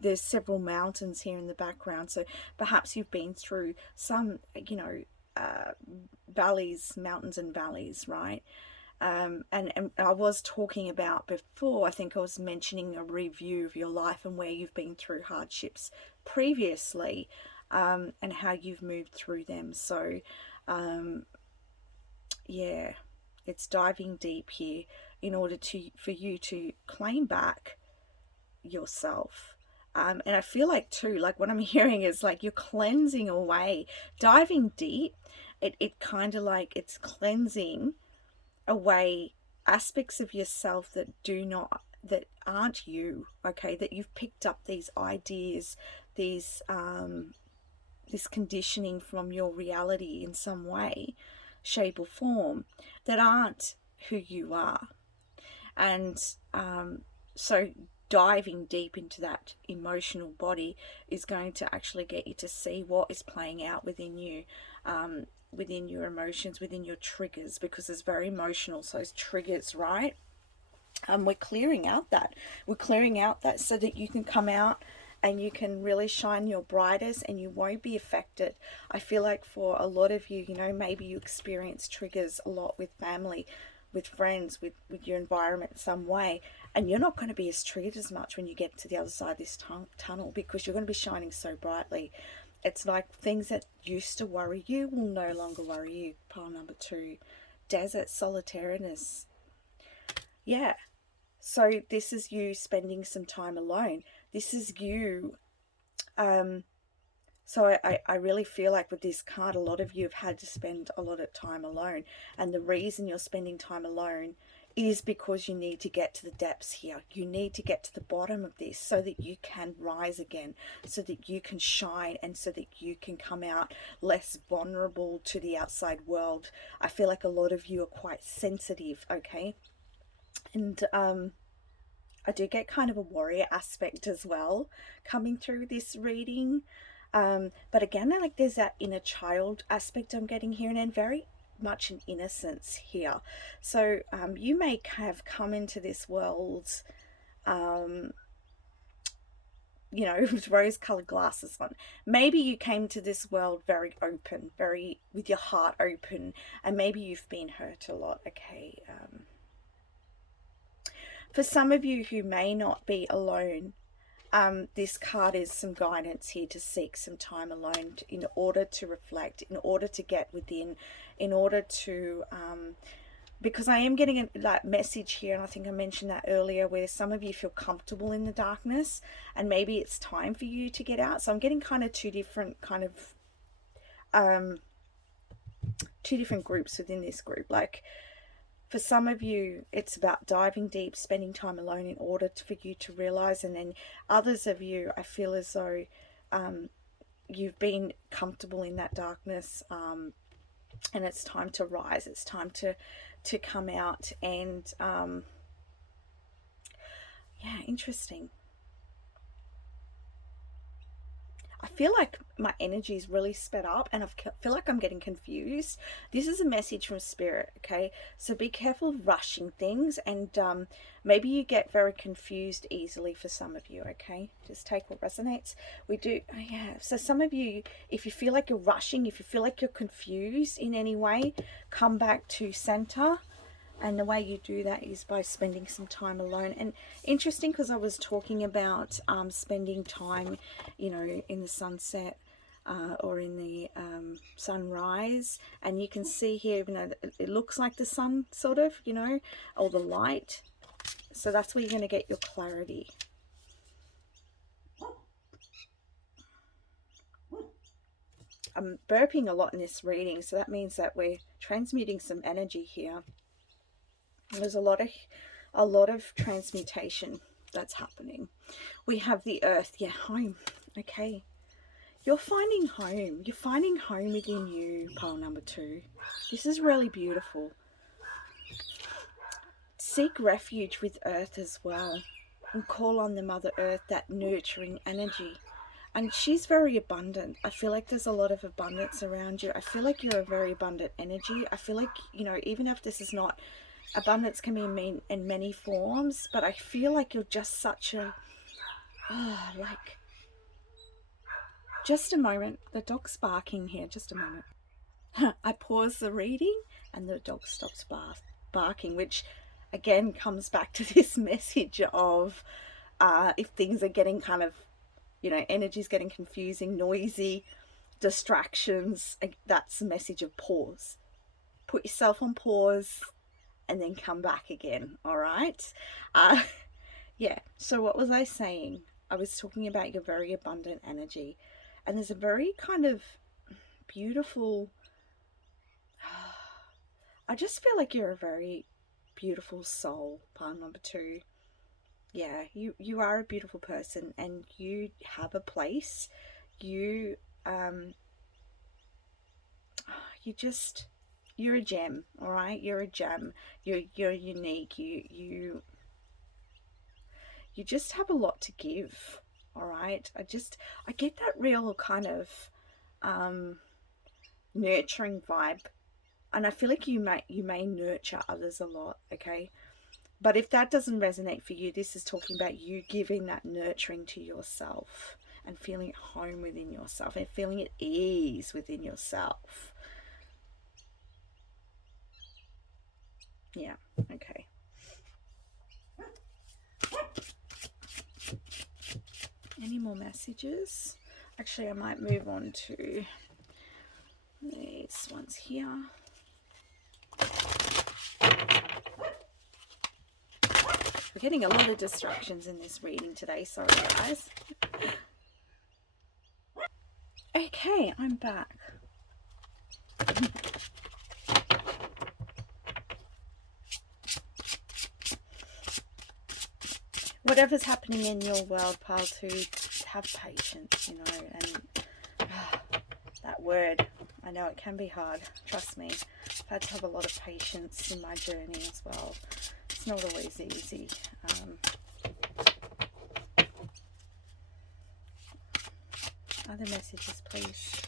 there's several mountains here in the background, so perhaps you've been through some valleys, mountains and valleys, right? And I was talking about before, I think I was mentioning a review of your life and where you've been through hardships previously, and how you've moved through them. So yeah, it's diving deep here in order for you to claim back yourself. And I feel like too, like what I'm hearing is like you're cleansing away, diving deep. It kind of like it's cleansing away aspects of yourself that aren't you, okay? That you've picked up these ideas, this conditioning from your reality in some way, shape or form, that aren't who you are. And so diving deep into that emotional body is going to actually get you to see what is playing out within you, within your emotions, within your triggers, because it's very emotional. So those triggers, right? we're clearing out that. We're clearing out that so that you can come out and you can really shine your brightest and you won't be affected. I feel like for a lot of you, you know, maybe you experience triggers a lot with family, with friends, with your environment in some way, and you're not going to be as triggered as much when you get to the other side of this tunnel, because you're going to be shining so brightly. It's like things that used to worry you will no longer worry you. Pile number 2, desert solitariness. Yeah, so this is you spending some time alone. This is you. So I really feel like with this card, a lot of you have had to spend a lot of time alone. And the reason you're spending time alone is because you need to get to the depths here. You need to get to the bottom of this so that you can rise again, so that you can shine, and so that you can come out less vulnerable to the outside world. I feel like a lot of you are quite sensitive, okay? And I do get kind of a warrior aspect as well coming through this reading. But again, like there's that inner child aspect I'm getting here, and then very much an innocence here. So you may have come into this world, you know, with rose-colored glasses on. Maybe you came to this world very open, very with your heart open, and maybe you've been hurt a lot. Okay. For some of you who may not be alone, this card is some guidance here to seek some time alone in order to reflect, in order to get within, in order to, because I am getting that message here, and I think I mentioned that earlier, where some of you feel comfortable in the darkness and maybe it's time for you to get out. So I'm getting kind of two different groups within this group. Like, for some of you, it's about diving deep, spending time alone in order for you to realize. And then others of you, I feel as though you've been comfortable in that darkness, and it's time to rise. It's time to come out. And yeah, interesting. I feel like my energy is really sped up, and I feel like I'm getting confused. This is a message from Spirit, okay? So be careful of rushing things, and maybe you get very confused easily for some of you, okay? Just take what resonates. We do, yeah. So some of you, if you feel like you're rushing, if you feel like you're confused in any way, come back to center. And the way you do that is by spending some time alone. And interesting, because I was talking about spending time, you know, in the sunset or in the sunrise. And you can see here, even though it looks like the sun, sort of, you know, or the light. So that's where you're going to get your clarity. I'm burping a lot in this reading, so that means that we're transmuting some energy here. There's a lot of transmutation that's happening. We have the earth, yeah, home. Okay, you're finding home. You're finding home within you, pile number 2. This is really beautiful. Seek refuge with earth as well, and call on the Mother Earth, that nurturing energy. And she's very abundant. I feel like there's a lot of abundance around you. I feel like you're a very abundant energy. I feel like, you know, even if this is not, abundance can be in many forms, but I feel like you're just such a, like, just a moment. The dog's barking here, just a moment. I pause the reading and the dog stops barking, which again comes back to this message of if things are getting kind of, you know, energy's getting confusing, noisy, distractions, that's a message of pause. Put yourself on pause and then come back again. All right. Yeah. So what was I saying? I was talking about your very abundant energy, and there's a very kind of beautiful, I just feel like you're a very beautiful soul, pile number 2. Yeah, you are a beautiful person, and you have a place. You you're a gem. All right, you're a gem. You're unique. You just have a lot to give. All right, I get that real kind of nurturing vibe, and I feel like you may nurture others a lot. Okay, But if that doesn't resonate for you, this is talking about you giving that nurturing to yourself and feeling at home within yourself and feeling at ease within yourself. Yeah, okay. Any more messages? Actually, I might move on to these ones here. We're getting a lot of distractions in this reading today, sorry guys. Okay, I'm back. Whatever's happening in your world, pile 2, have patience, you know, and that word, I know it can be hard, trust me. I've had to have a lot of patience in my journey as well. It's not always easy. Other messages, please.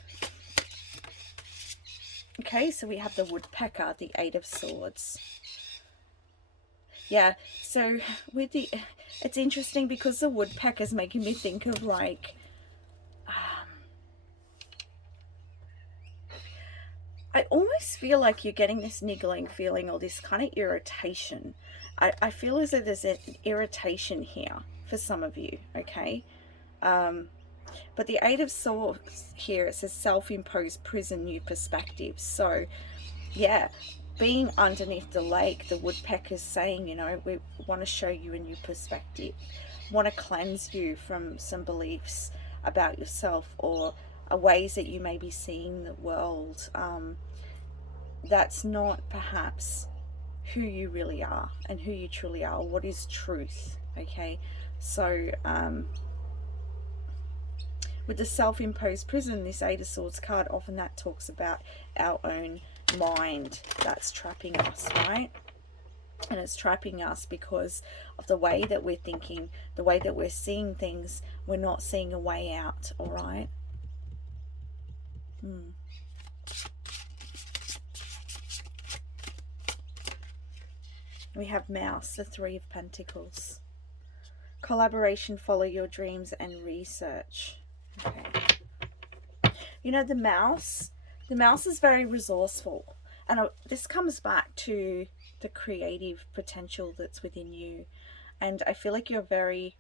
Okay, so we have the woodpecker, the 8 of swords. Yeah, so with the, it's interesting because the woodpecker's making me think of like, I almost feel like you're getting this niggling feeling or this kind of irritation. I feel as though there's an irritation here for some of you, okay? But the 8 of swords here, it says self-imposed prison, new perspectives. So, yeah, being underneath the lake, the woodpecker's saying, you know, we want to show you a new perspective, want to cleanse you from some beliefs about yourself or ways that you may be seeing the world. That's not perhaps who you really are and who you truly are, what is truth, okay? So, with the self-imposed prison, this 8 of Swords card, often that talks about our own mind that's trapping us, right? And it's trapping us because of the way that we're thinking, the way that we're seeing things. We're not seeing a way out, all right? We have Mouse, the 3 of Pentacles. Collaboration, follow your dreams, and research. Okay. You know, the mouse is very resourceful. And this comes back to the creative potential that's within you. And I feel like you're very,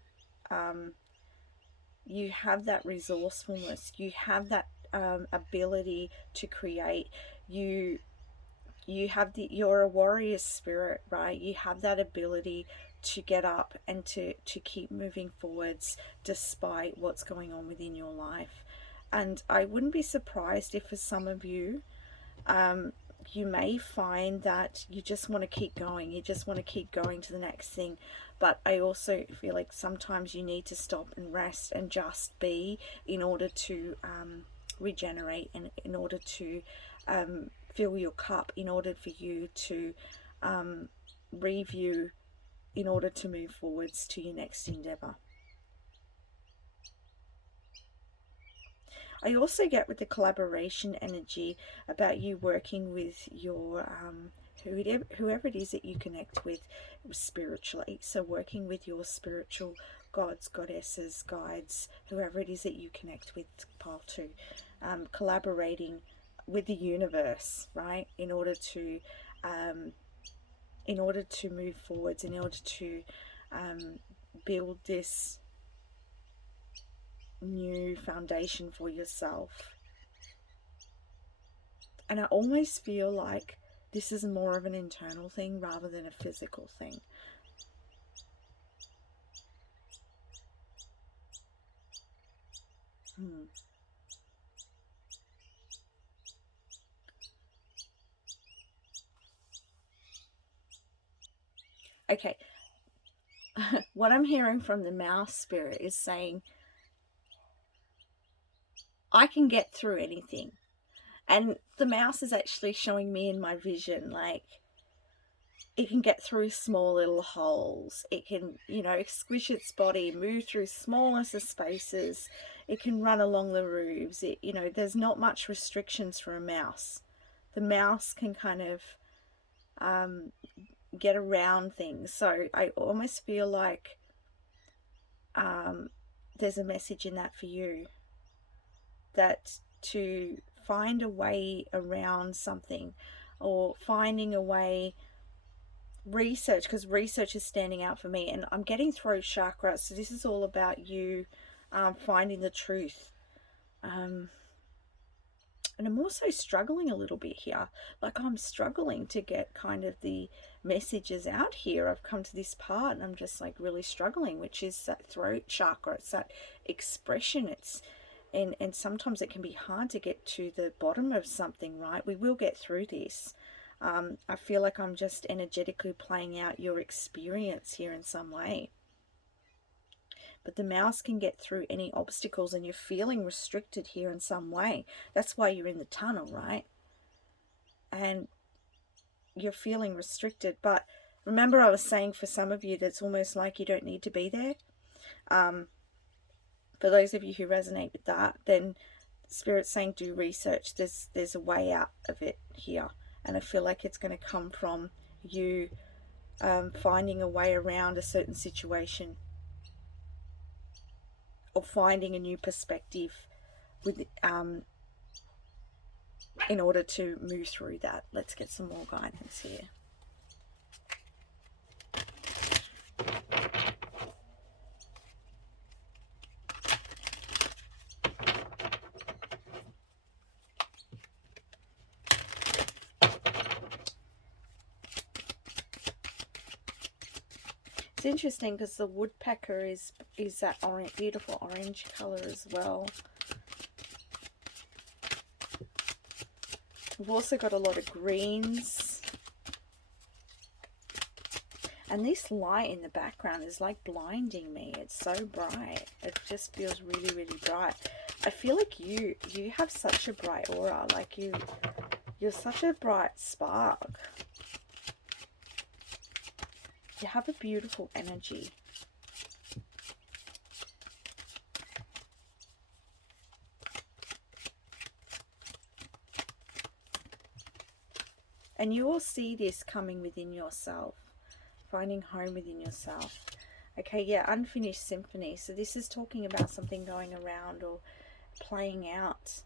you have that resourcefulness. You have that ability to create. You have you're a warrior spirit, right? You have that ability to get up and to keep moving forwards despite what's going on within your life. And I wouldn't be surprised if for some of you, you may find that you just want to keep going. You just want to keep going to the next thing. But I also feel like sometimes you need to stop and rest and just be in order to regenerate and in order to fill your cup, in order for you to review, in order to move forwards to your next endeavor. I also get with the collaboration energy about you working with your whoever it is that you connect with spiritually. So working with your spiritual gods, goddesses, guides, whoever it is that you connect with, pile 2, collaborating with the universe, right? In order to move forwards, in order to build this new foundation for yourself. And I almost feel like this is more of an internal thing rather than a physical thing. Okay. What I'm hearing from the mouse spirit is saying, I can get through anything. And the mouse is actually showing me in my vision, like, it can get through small little holes. It can, you know, squish its body, move through smallest of spaces. It can run along the roofs. It, you know, there's not much restrictions for a mouse. The mouse can kind of get around things. So I almost feel like there's a message in that for you, that to find a way around something, or finding a way, research, because research is standing out for me, and I'm getting throat chakra, so this is all about you finding the truth. And I'm also struggling a little bit here. Like, I'm struggling to get kind of the messages out here. I've come to this part and I'm just like really struggling, which is that throat chakra. It's that expression. And sometimes it can be hard to get to the bottom of something, right? We will get through this. I feel like I'm just energetically playing out your experience here in some way. But the mouse can get through any obstacles, and you're feeling restricted here in some way. That's why you're in the tunnel, right? And you're feeling restricted. But remember, I was saying for some of you, that's almost like you don't need to be there. For those of you who resonate with that, then Spirit's saying do research. There's a way out of it here. And I feel like it's going to come from you finding a way around a certain situation, or finding a new perspective with in order to move through that. Let's get some more guidance here. It's interesting because the woodpecker is that orange, beautiful orange color as well. We've also got a lot of greens. And this light in the background is like blinding me. It's so bright. It just feels really, really bright. I feel like you have such a bright aura. Like you're such a bright spark. You have a beautiful energy. And you will see this coming within yourself, finding home within yourself. Okay, yeah, unfinished symphony. So this is talking about something going around or playing out.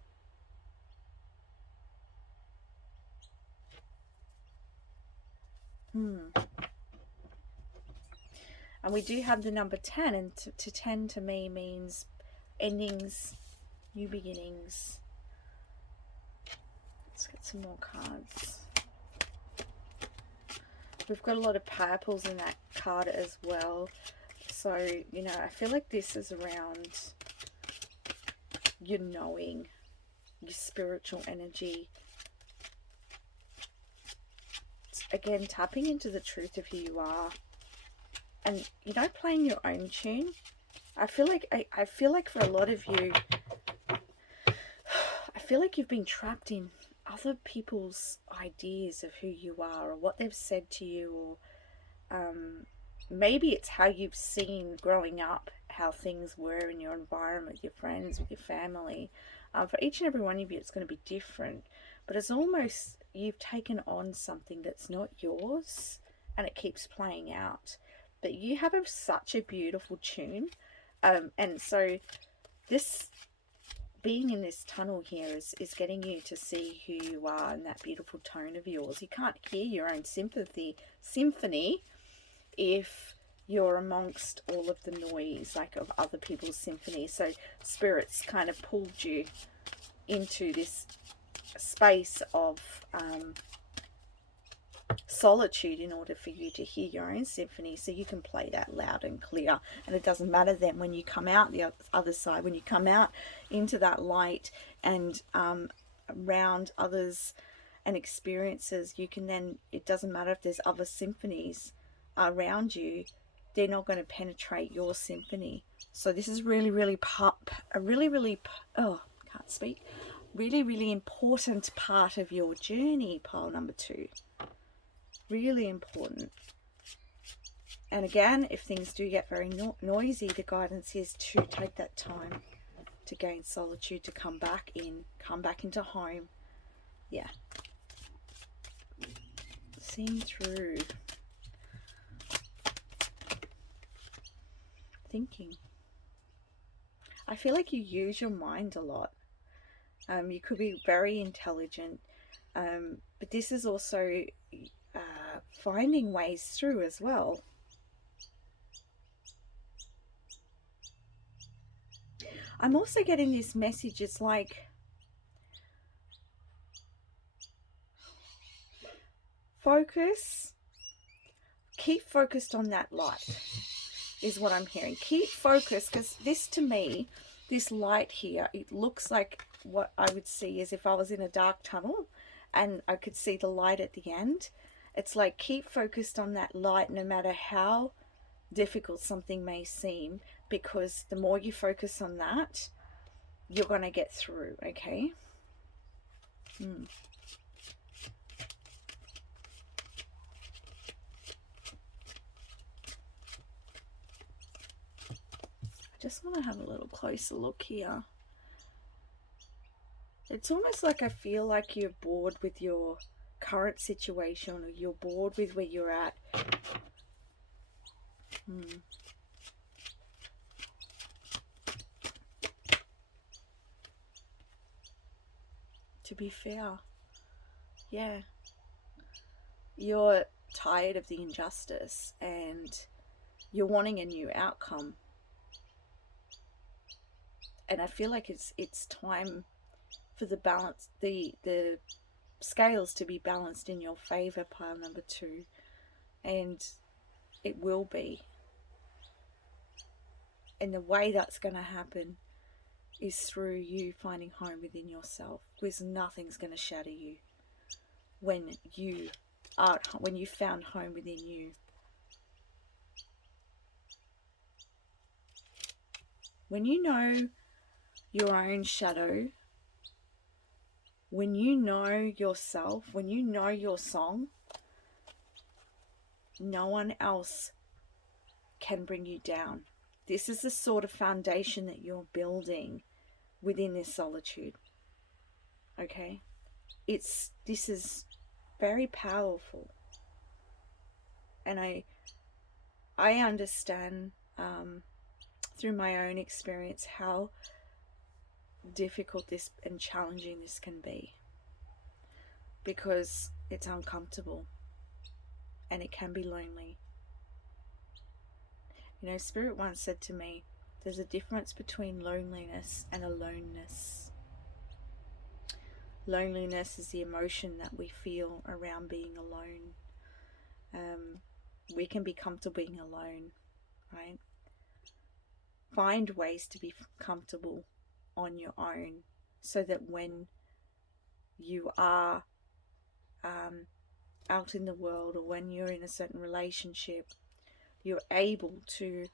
And we do have the number 10, and to 10 to me means endings, new beginnings. Let's get some more cards. We've got a lot of purples in that card as well. So, you know, I feel like this is around your knowing, your spiritual energy. It's, again, tapping into the truth of who you are. And, you know, playing your own tune. I feel like for a lot of you, I feel like you've been trapped in other people's ideas of who you are, or what they've said to you, or maybe it's how you've seen growing up, how things were in your environment, with your friends, with your family. For each and every one of you, it's going to be different. But it's almost you've taken on something that's not yours, and it keeps playing out. But you have such a beautiful tune. And so this being in this tunnel here is getting you to see who you are in that beautiful tone of yours. You can't hear your own symphony if you're amongst all of the noise, like of other people's symphony. So Spirit's kind of pulled you into this space of solitude in order for you to hear your own symphony, so you can play that loud and clear. And it doesn't matter then when you come out the other side, when you come out into that light and around others and experiences, you can then, it doesn't matter if there's other symphonies around you, they're not going to penetrate your symphony. So this is really important part of your journey, pile number 2. Really important. And again, if things do get very noisy, the guidance is to take that time to gain solitude, to come back into home. Yeah. Seeing through. thinking. I feel like you use your mind a lot. You could be very intelligent, but this is also finding ways through as well. I'm also getting this message. It's like keep focused on that light is what I'm hearing. Keep focused, because this, to me, this light here, it looks like what I would see is if I was in a dark tunnel and I could see the light at the end. It's like keep focused on that light no matter how difficult something may seem, because the more you focus on that, you're going to get through, okay? I just want to have a little closer look here. It's almost like I feel like you're bored with your current situation, or you're bored with where you're at. To be fair, yeah, you're tired of the injustice and you're wanting a new outcome. And I feel like it's time for the balance, the scales to be balanced in your favor, pile number 2. And it will be. And the way that's going to happen is through you finding home within yourself, because nothing's going to shatter you when you found home within you. When you know your own shadow, when you know yourself, when you know your song, no one else can bring you down. This is the sort of foundation that you're building within this solitude. Okay? This is very powerful. And I understand through my own experience how difficult this and challenging this can be, because it's uncomfortable and it can be lonely. You know, Spirit once said to me, there's a difference between loneliness and aloneness. Loneliness is the emotion that we feel around being alone. We can be comfortable being alone, right? Find ways to be comfortable on your own, so that when you are out in the world, or when you're in a certain relationship, you're able to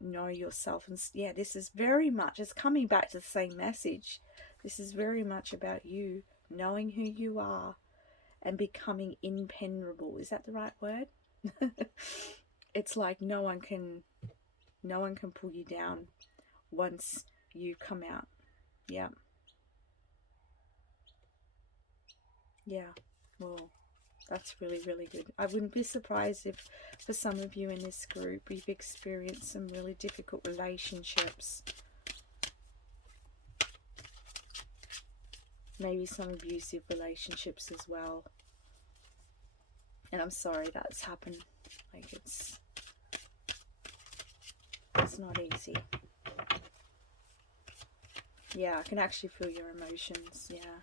know yourself. And yeah, this is very much, it's coming back to the same message. This is very much about you knowing who you are and becoming impenetrable. Is that the right word? It's like no one can pull you down once you come out. Yeah. Well, that's really, really good. I wouldn't be surprised if for some of you in this group you've experienced some really difficult relationships. Maybe some abusive relationships as well. And I'm sorry that's happened. Like, it's not easy. Yeah, I can actually feel your emotions, yeah.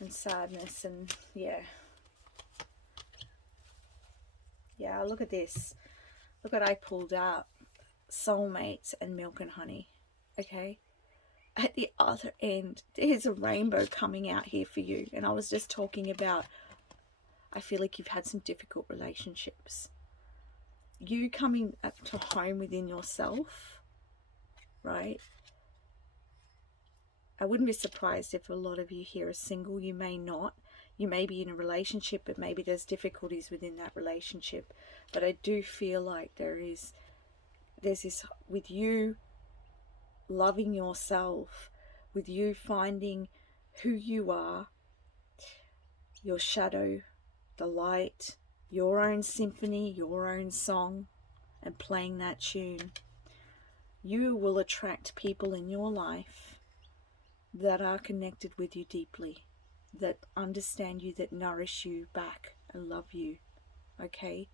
And sadness, and yeah. Yeah, look at this. Look what I pulled out. Soulmates and milk and honey. Okay? At the other end, there's a rainbow coming out here for you. And I was just talking about, I feel like you've had some difficult relationships. You coming up to home within yourself, right? I wouldn't be surprised if a lot of you here are single. You may not. You may be in a relationship, but maybe there's difficulties within that relationship. But I do feel like there's this, with you loving yourself, with you finding who you are, your shadow, the light, your own symphony, your own song, and playing that tune, you will attract people in your life that are connected with you deeply, that understand you, that nourish you back and love you, okay?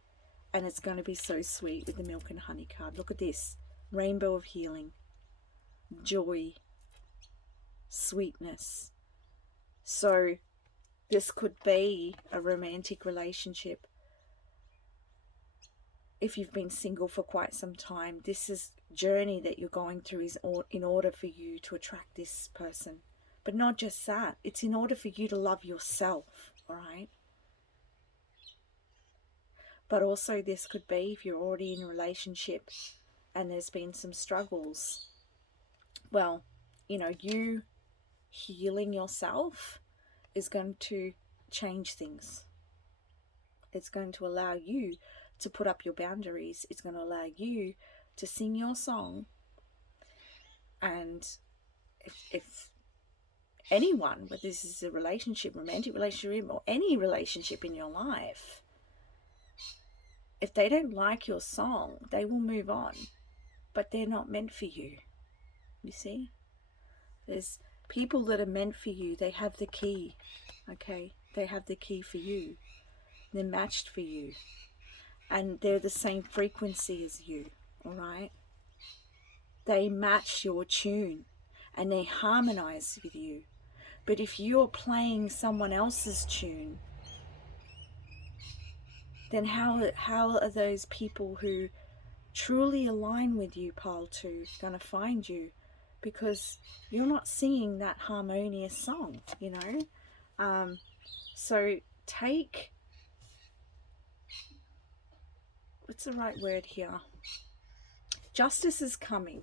And it's going to be so sweet with the milk and honey card. Look at this. Rainbow of healing, joy, sweetness. So this could be a romantic relationship. If you've been single for quite some time, this is journey that you're going through is in order for you to attract this person. But not just that, it's in order for you to love yourself, all right? But also this could be if you're already in a relationship and there's been some struggles. Well, you know, you healing yourself is going to change things. It's going to allow you to put up your boundaries. It's going to allow you to sing your song. And if anyone, whether this is a relationship, romantic relationship, or any relationship in your life, if they don't like your song, they will move on. But they're not meant for you. You see? There's people that are meant for you. They have the key. Okay? They have the key for you. They're matched for you. And they're the same frequency as you. Alright? They match your tune. And they harmonize with you. But if you're playing someone else's tune, then how are those people who truly align with you, Pile 2, going to find you? Because you're not singing that harmonious song, you know? So take, what's the right word here? Justice is coming.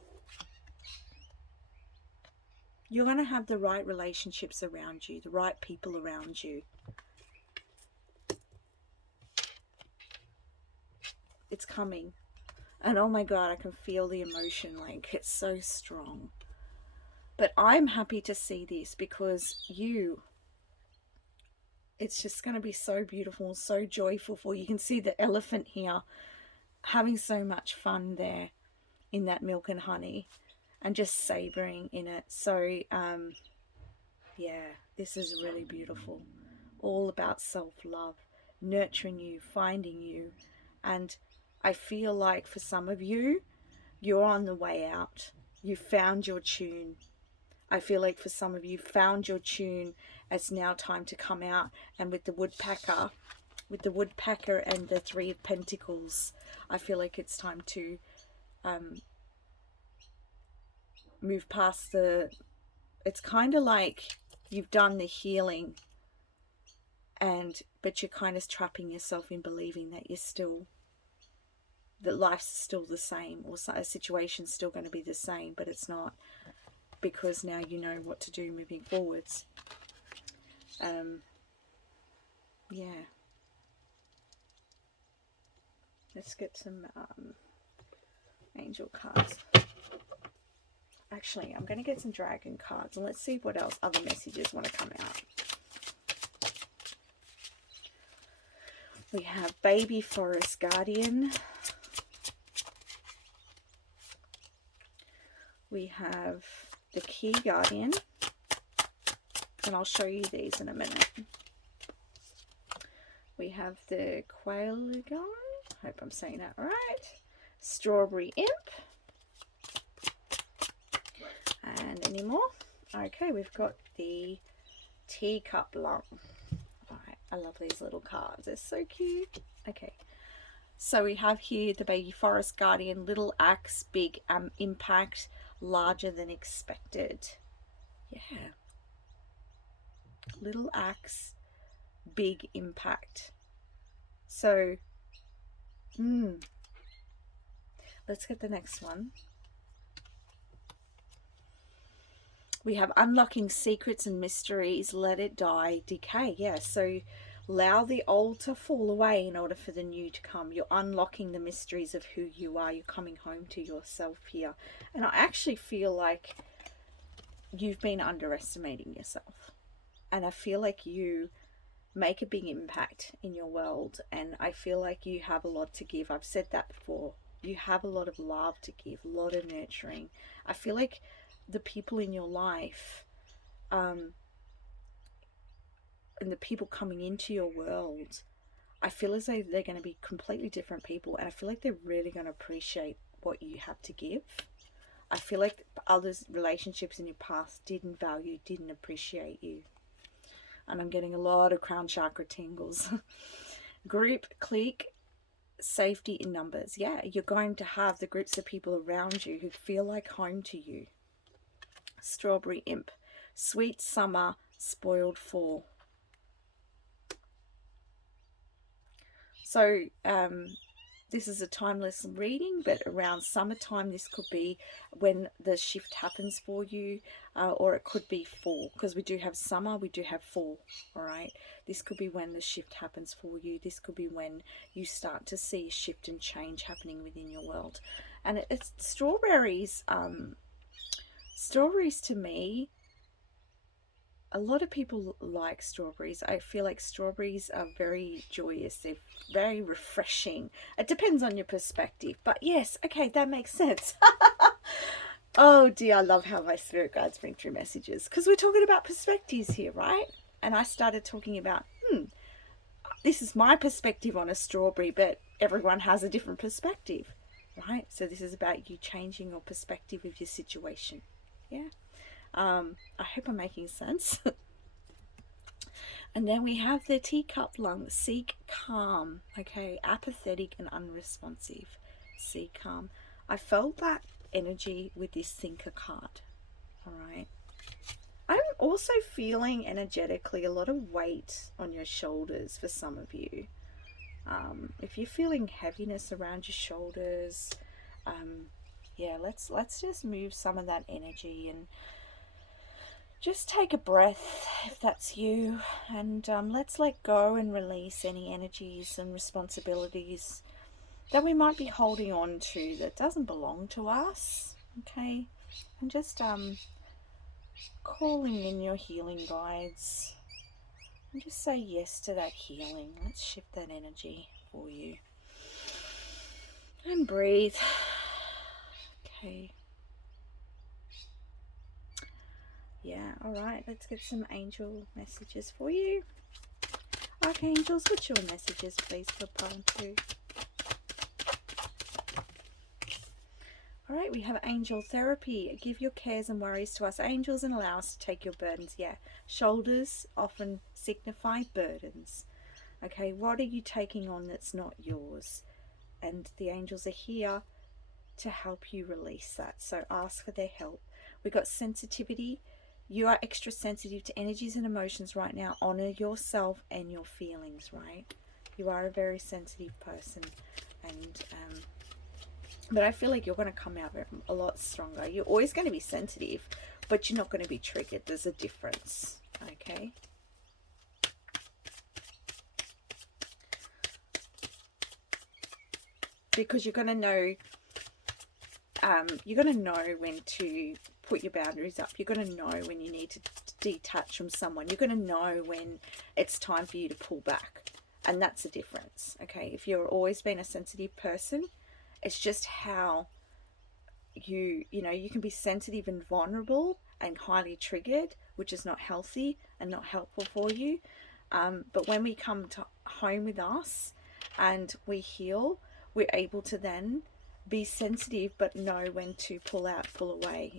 You're going to have the right relationships around you, the right people around you. It's coming. And oh my God, I can feel the emotion, like it's so strong. But I'm happy to see this because it's just going to be so beautiful, so joyful for you. You can see the elephant here having so much fun there in that milk and honey and just savoring in it. So yeah, this is really beautiful. All about self-love, nurturing you, finding you. And I feel like for some of you, you're on the way out. You found your tune. I feel like for some of you, found your tune. It's now time to come out. And with the woodpecker and the 3 of Pentacles, I feel like it's time to move past the... It's kind of like you've done the healing, but you're kind of trapping yourself in believing that you're still... that life's still the same, or a situation's still going to be the same, but it's not, because now you know what to do moving forwards. Yeah. Let's get some angel cards. Actually, I'm going to get some dragon cards, and let's see what else other messages want to come out. We have baby forest guardian. We have the key guardian, and I'll show you these in a minute. We have the quail guy. Hope I'm saying that right. Strawberry imp. And any more? Okay, we've got the teacup lung. Alright, I love these little cards. They're so cute. Okay. So we have here the baby forest guardian, little axe, big impact, larger than expected. Yeah. Little axe, big impact. So, let's get the next one. We have unlocking secrets and mysteries, let it die, decay. Yeah, so allow the old to fall away in order for the new to come. You're unlocking the mysteries of who you are. You're coming home to yourself here. And I actually feel like you've been underestimating yourself. And I feel like you make a big impact in your world. And I feel like you have a lot to give. I've said that before. You have a lot of love to give, a lot of nurturing. I feel like the people in your life, and the people coming into your world, I feel as though they're going to be completely different people, and I feel like they're really going to appreciate what you have to give. I feel like others' relationships in your past didn't value, didn't appreciate you. And I'm getting a lot of crown chakra tingles. Group, clique, safety in numbers. Yeah, you're going to have the groups of people around you who feel like home to you. Strawberry imp. Sweet summer, spoiled fall. So, this is a timeless reading, but around summertime, this could be when the shift happens for you, or it could be fall, because we do have summer, we do have fall, all right? This could be when the shift happens for you. This could be when you start to see shift and change happening within your world. And it's strawberries. Strawberries to me, a lot of people like strawberries. I feel like strawberries are very joyous. They're very refreshing. It depends on your perspective. But yes, okay, that makes sense. Oh dear, I love how my spirit guides bring through messages. Because we're talking about perspectives here, right? And I started talking about, this is my perspective on a strawberry, but everyone has a different perspective, right? So this is about you changing your perspective of your situation. Yeah. I hope I'm making sense. And then we have the teacup lung. Seek calm. Okay, apathetic and unresponsive. Seek calm. I felt that energy with this thinker card. All right. I'm also feeling energetically a lot of weight on your shoulders for some of you. If you're feeling heaviness around your shoulders, yeah, let's just move some of that energy and just take a breath if that's you, and let's let go and release any energies and responsibilities that we might be holding on to that doesn't belong to us. Okay, and just calling in your healing guides, and just say yes to that healing. Let's shift that energy for you and breathe. Okay. Yeah, alright, let's get some angel messages for you. Archangels, what's your messages, please, for pile 2? Alright, we have angel therapy. Give your cares and worries to us, angels, and allow us to take your burdens. Yeah, shoulders often signify burdens. Okay, what are you taking on that's not yours? And the angels are here to help you release that. So ask for their help. We've got sensitivity. You are extra sensitive to energies and emotions right now. Honor yourself and your feelings, right? You are a very sensitive person. And but I feel like you're going to come out a lot stronger. You're always going to be sensitive, but you're not going to be triggered. There's a difference, okay? Because you're going to know when to put your boundaries up. You're going to know when you need to detach from someone. You're going to know when it's time for you to pull back. And that's the difference, okay? If you've always been a sensitive person, it's just how you can be sensitive and vulnerable and highly triggered, which is not healthy and not helpful for you. But when we come to home with us and we heal, we're able to then be sensitive but know when to pull out, pull away,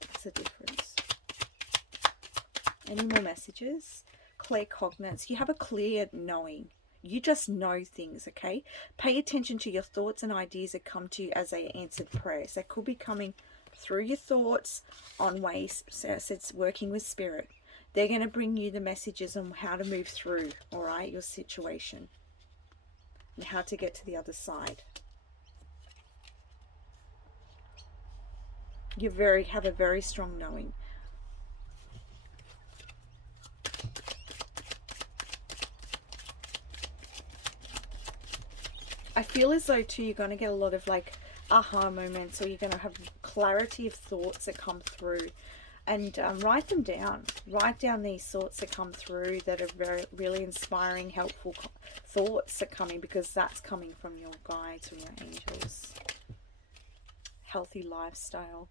That's the difference. Any more messages? Clear cognizance. You have a clear knowing. You just know things, okay? Pay attention to your thoughts and ideas that come to you as they answered prayers. They could be coming through your thoughts on ways, so it's working with spirit. They're going to bring you the messages on how to move through, all right, your situation. And how to get to the other side. You have a very strong knowing. I feel as though too you're going to get a lot of like aha moments, or you're going to have clarity of thoughts that come through, and write them down. Write down these thoughts that come through that are really inspiring, helpful thoughts are coming, because that's coming from your guides, from your angels. Healthy lifestyle.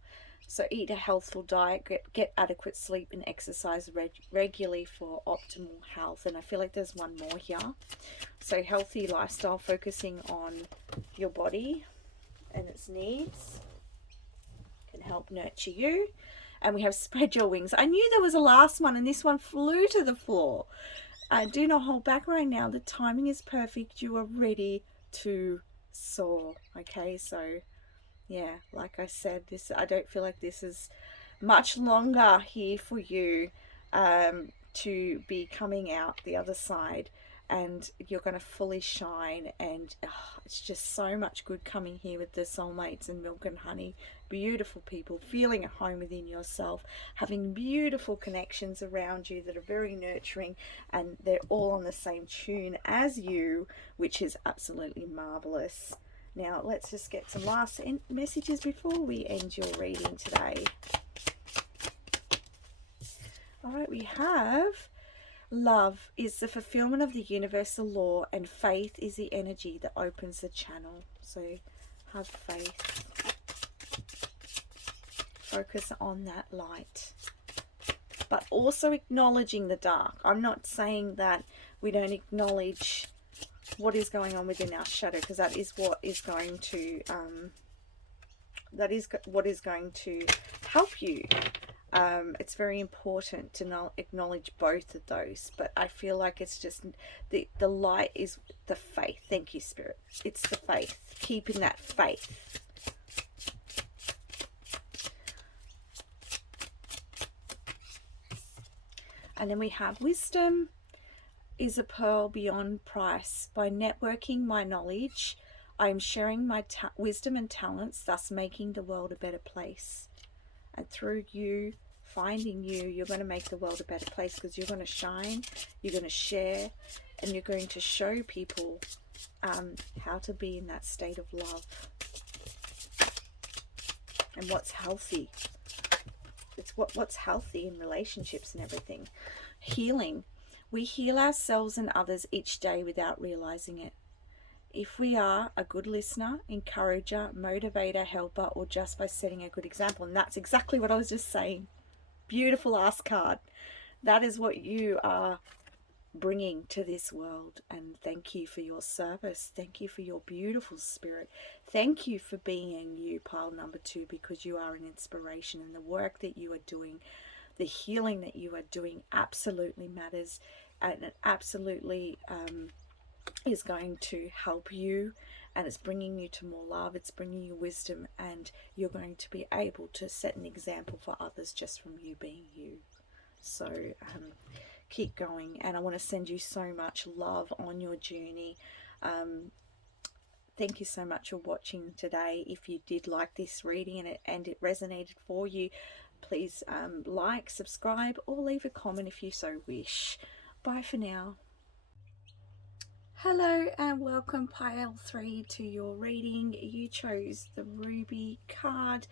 So eat a healthful diet, get adequate sleep, and exercise regularly for optimal health. And I feel like there's one more here. So healthy lifestyle, focusing on your body and its needs, can help nurture you. And we have spread your wings. I knew there was a last one, and this one flew to the floor. Do not hold back right now. The timing is perfect. You are ready to soar. Okay, so yeah, like I said, this, I don't feel like this is much longer here for you to be coming out the other side, and you're going to fully shine. And it's just so much good coming here with the soulmates and milk and honey. Beautiful people, feeling at home within yourself, having beautiful connections around you that are very nurturing, and they're all on the same tune as you, which is absolutely marvelous. Now let's just get some last messages before we end your reading today. All right, we have love is the fulfillment of the universal law, and faith is the energy that opens the channel. So have faith. Focus on that light, but also acknowledging the dark. I'm not saying that we don't acknowledge what is going on within our shadow, because that is what is going to help you. It's very important to acknowledge both of those, but I feel like it's just the light is the faith. Thank you, Spirit. It's the faith, keeping that faith. And then we have wisdom is a pearl beyond price. By networking my knowledge, I am sharing my wisdom and talents, thus making the world a better place. And through you, finding you, you're going to make the world a better place, because you're going to shine, you're going to share, and you're going to show people how to be in that state of love and what's healthy. It's what's healthy in relationships and everything. Healing. We heal ourselves and others each day without realizing it. If we are a good listener, encourager, motivator, helper, or just by setting a good example. And that's exactly what I was just saying. Beautiful ass card. That is what you are bringing to this world. And thank you for your service. Thank you for your beautiful spirit. Thank you for being you, pile number 2, because you are an inspiration, and the work that you are doing, the healing that you are doing absolutely matters, and it absolutely is going to help you, and it's bringing you to more love, it's bringing you wisdom, and you're going to be able to set an example for others just from you being you. So keep going, and I want to send you so much love on your journey. Thank you so much for watching today. If you did like this reading and it resonated for you, please like, subscribe, or leave a comment if you so wish. Bye for now. Hello and welcome, pile 3, to your reading. You chose the Ruby card.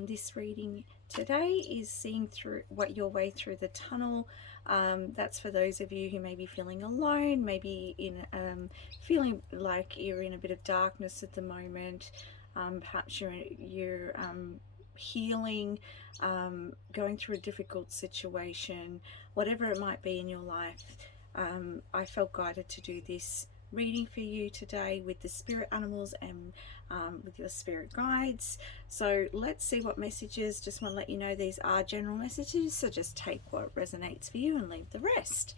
This reading today is seeing through your way through the tunnel. That's for those of you who may be feeling alone, maybe in feeling like you're in a bit of darkness at the moment. Perhaps you're healing, going through a difficult situation, whatever it might be in your life. I felt guided to do this reading for you today with the spirit animals and with your spirit guides. So let's see what messages. Just want to let you know these are general messages, so just take what resonates for you and leave the rest.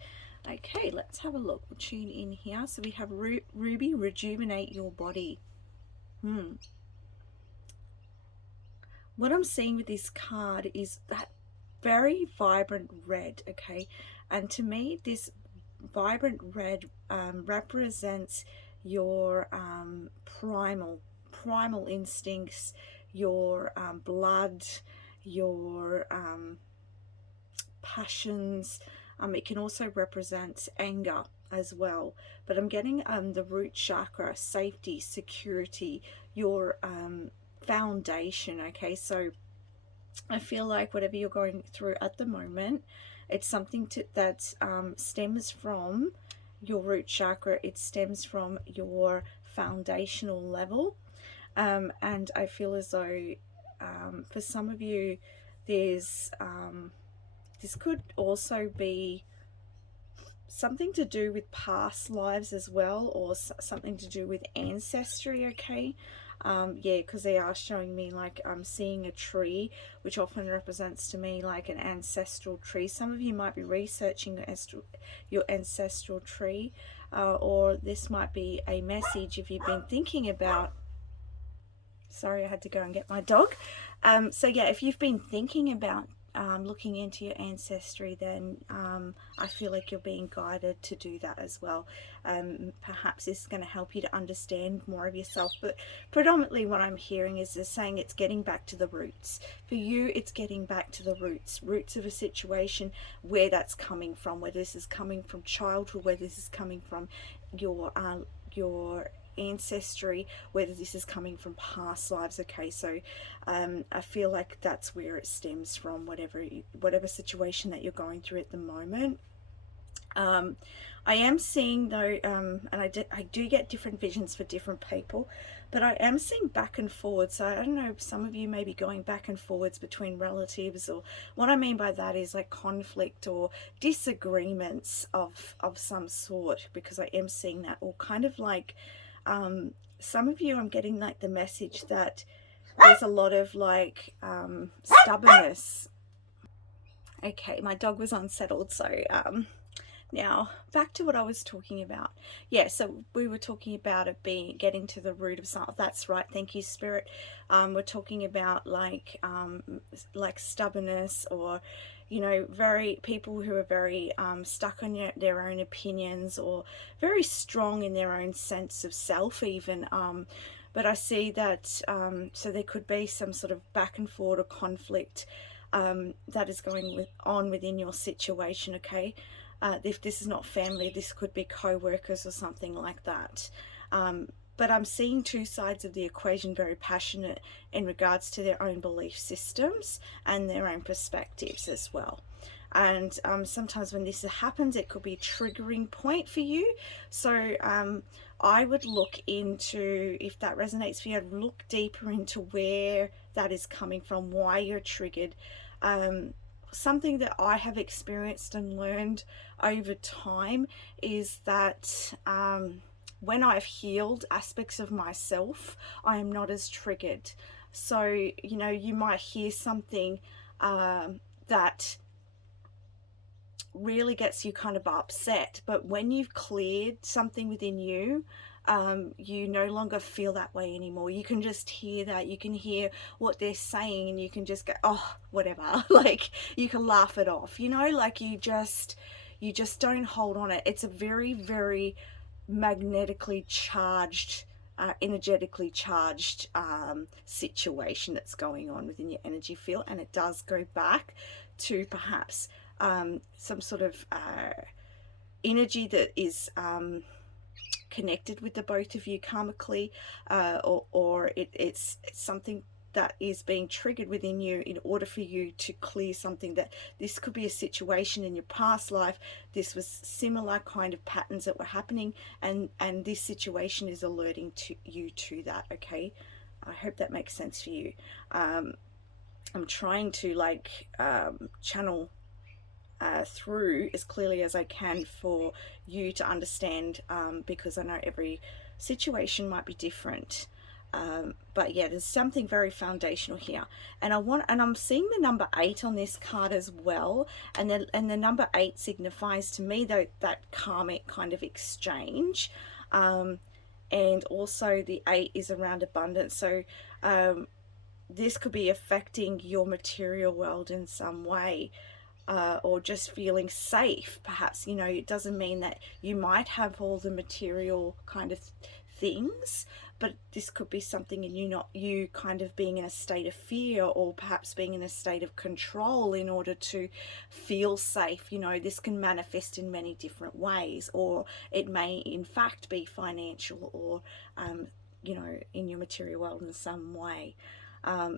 Okay, let's have a look. We'll tune in here. So we have Ruby, rejuvenate your body. What I'm seeing with this card is that very vibrant red, okay? And to me, this vibrant red represents your primal instincts, your blood, your passions. It can also represent anger as well, but I'm getting the root chakra, safety, security, your foundation. Okay, so I feel like whatever you're going through at the moment, it's something that stems from your root chakra, it stems from your foundational level. And I feel as though for some of you, there's this could also be something to do with past lives as well, or something to do with ancestry, okay? Yeah, because they are showing me like I'm seeing a tree, which often represents to me like an ancestral tree. Some of you might be researching your ancestral tree, or this might be a message if you've been thinking about. Sorry, I had to go and get my dog. So yeah, if you've been thinking about looking into your ancestry, then I feel like you're being guided to do that as well. Perhaps this is going to help you to understand more of yourself, but predominantly what I'm hearing is they're saying it's getting back to the roots. For you, it's getting back to the roots of a situation, where that's coming from, whether this is coming from childhood, whether this is coming from your ancestry, whether this is coming from past lives. Okay, so I feel like that's where it stems from, whatever situation that you're going through at the moment. I am seeing though, and I do get different visions for different people, but I am seeing back and forwards. So I don't know if some of you may be going back and forwards between relatives, or what I mean by that is like conflict or disagreements of some sort, because I am seeing that, or kind of like some of you, I'm getting like the message that there's a lot of like stubbornness. Okay, my dog was unsettled, so now back to what I was talking about. Yeah, so we were talking about it being getting to the root of something. That's right, thank you, Spirit. We're talking about like stubbornness, or very people who are very stuck on their own opinions, or very strong in their own sense of self even. But I see that so there could be some sort of back and forth or conflict that is going on within your situation, okay? If this is not family, this could be co-workers or something like that. But I'm seeing two sides of the equation, very passionate in regards to their own belief systems and their own perspectives as well. And sometimes when this happens, it could be a triggering point for you. So I would look into, if that resonates for you, I'd look deeper into where that is coming from, why you're triggered. Something that I have experienced and learned over time is that when I've healed aspects of myself, I am not as triggered. So, you might hear something that really gets you kind of upset, but when you've cleared something within you, you no longer feel that way anymore. You can just hear that, you can hear what they're saying, and you can just go, oh, whatever. Like, you can laugh it off, like you just don't hold on it. It's a very, very magnetically charged, energetically charged situation that's going on within your energy field, and it does go back to perhaps some sort of energy that is connected with the both of you karmically, or it's something that is being triggered within you in order for you to clear something. That this could be a situation in your past life, this was similar kind of patterns that were happening, and this situation is alerting to you to that. Okay, I hope that makes sense for you. I'm trying to channel through as clearly as I can for you to understand, because I know every situation might be different. But yeah, there's something very foundational here, and I'm seeing the number 8 on this card as well, and the number 8 signifies to me though that karmic kind of exchange, and also the 8 is around abundance. So this could be affecting your material world in some way. Or just feeling safe, perhaps. It doesn't mean that you might have all the material kind of things, but this could be something in you kind of being in a state of fear, or perhaps being in a state of control in order to feel safe. This can manifest in many different ways, or it may in fact be financial, or in your material world in some way.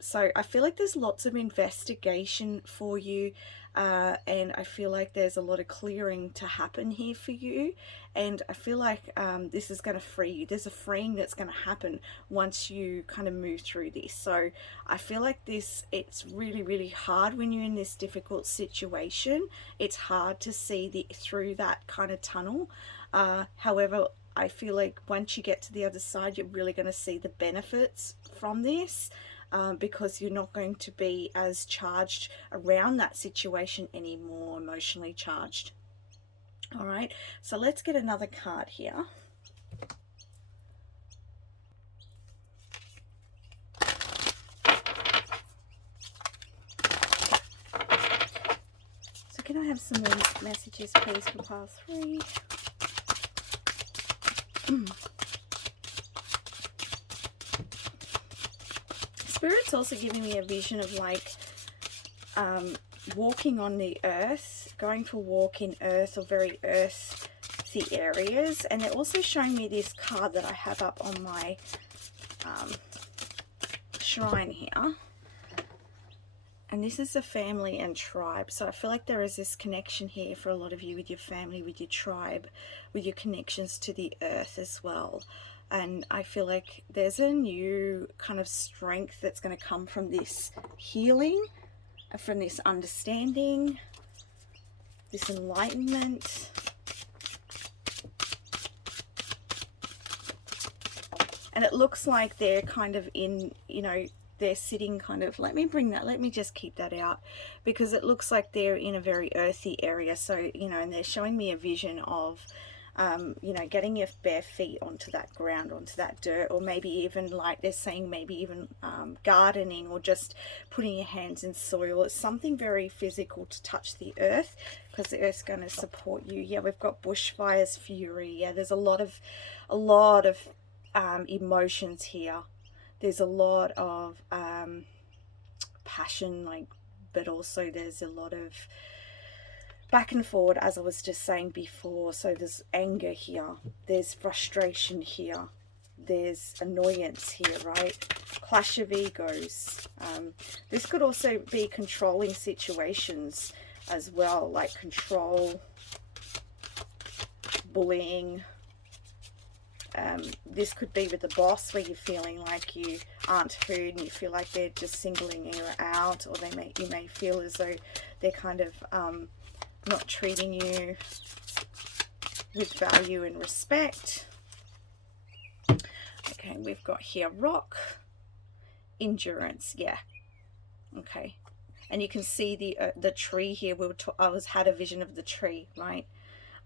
So I feel like there's lots of investigation for you, and I feel like there's a lot of clearing to happen here for you, and I feel like this is going to free you. There's a freeing that's going to happen once you kind of move through this. So I feel like it's really, really hard when you're in this difficult situation. It's hard to see through that kind of tunnel. However, I feel like once you get to the other side, you're really going to see the benefits from this, because you're not going to be as charged around that situation anymore, emotionally charged. All right, so let's get another card here. So can I have some more messages, please, for pile 3? Spirit's also giving me a vision of like walking on the earth, going for a walk in earth or very earthy areas. And they're also showing me this card that I have up on my shrine here. And this is a family and tribe. So I feel like there is this connection here for a lot of you with your family, with your tribe, with your connections to the earth as well. And I feel like there's a new kind of strength that's going to come from this healing, from this understanding, this enlightenment. And it looks like they're kind of in, you know, they're sitting kind of, let me just keep that out, because it looks like they're in a very earthy area. So, you know, and they're showing me a vision of, you know, getting your bare feet onto that ground, onto that dirt, or maybe even like they're saying, maybe even gardening, or just putting your hands in soil. It's something very physical to touch the earth, because the earth's going to support you. Yeah, we've got bushfires, fury. Yeah, there's a lot of emotions here. There's a lot of passion, like, but also there's a lot of back and forward, as I was just saying before. So there's anger here, there's frustration here, there's annoyance here, right? Clash of egos. This could also be controlling situations as well, like control, bullying. This could be with the boss, where you're feeling like you aren't heard and you feel like they're just singling you out, or you may feel as though they're kind of not treating you with value and respect. Okay, we've got here rock, endurance. Yeah, okay, and you can see the tree here. I had a vision of the tree, right?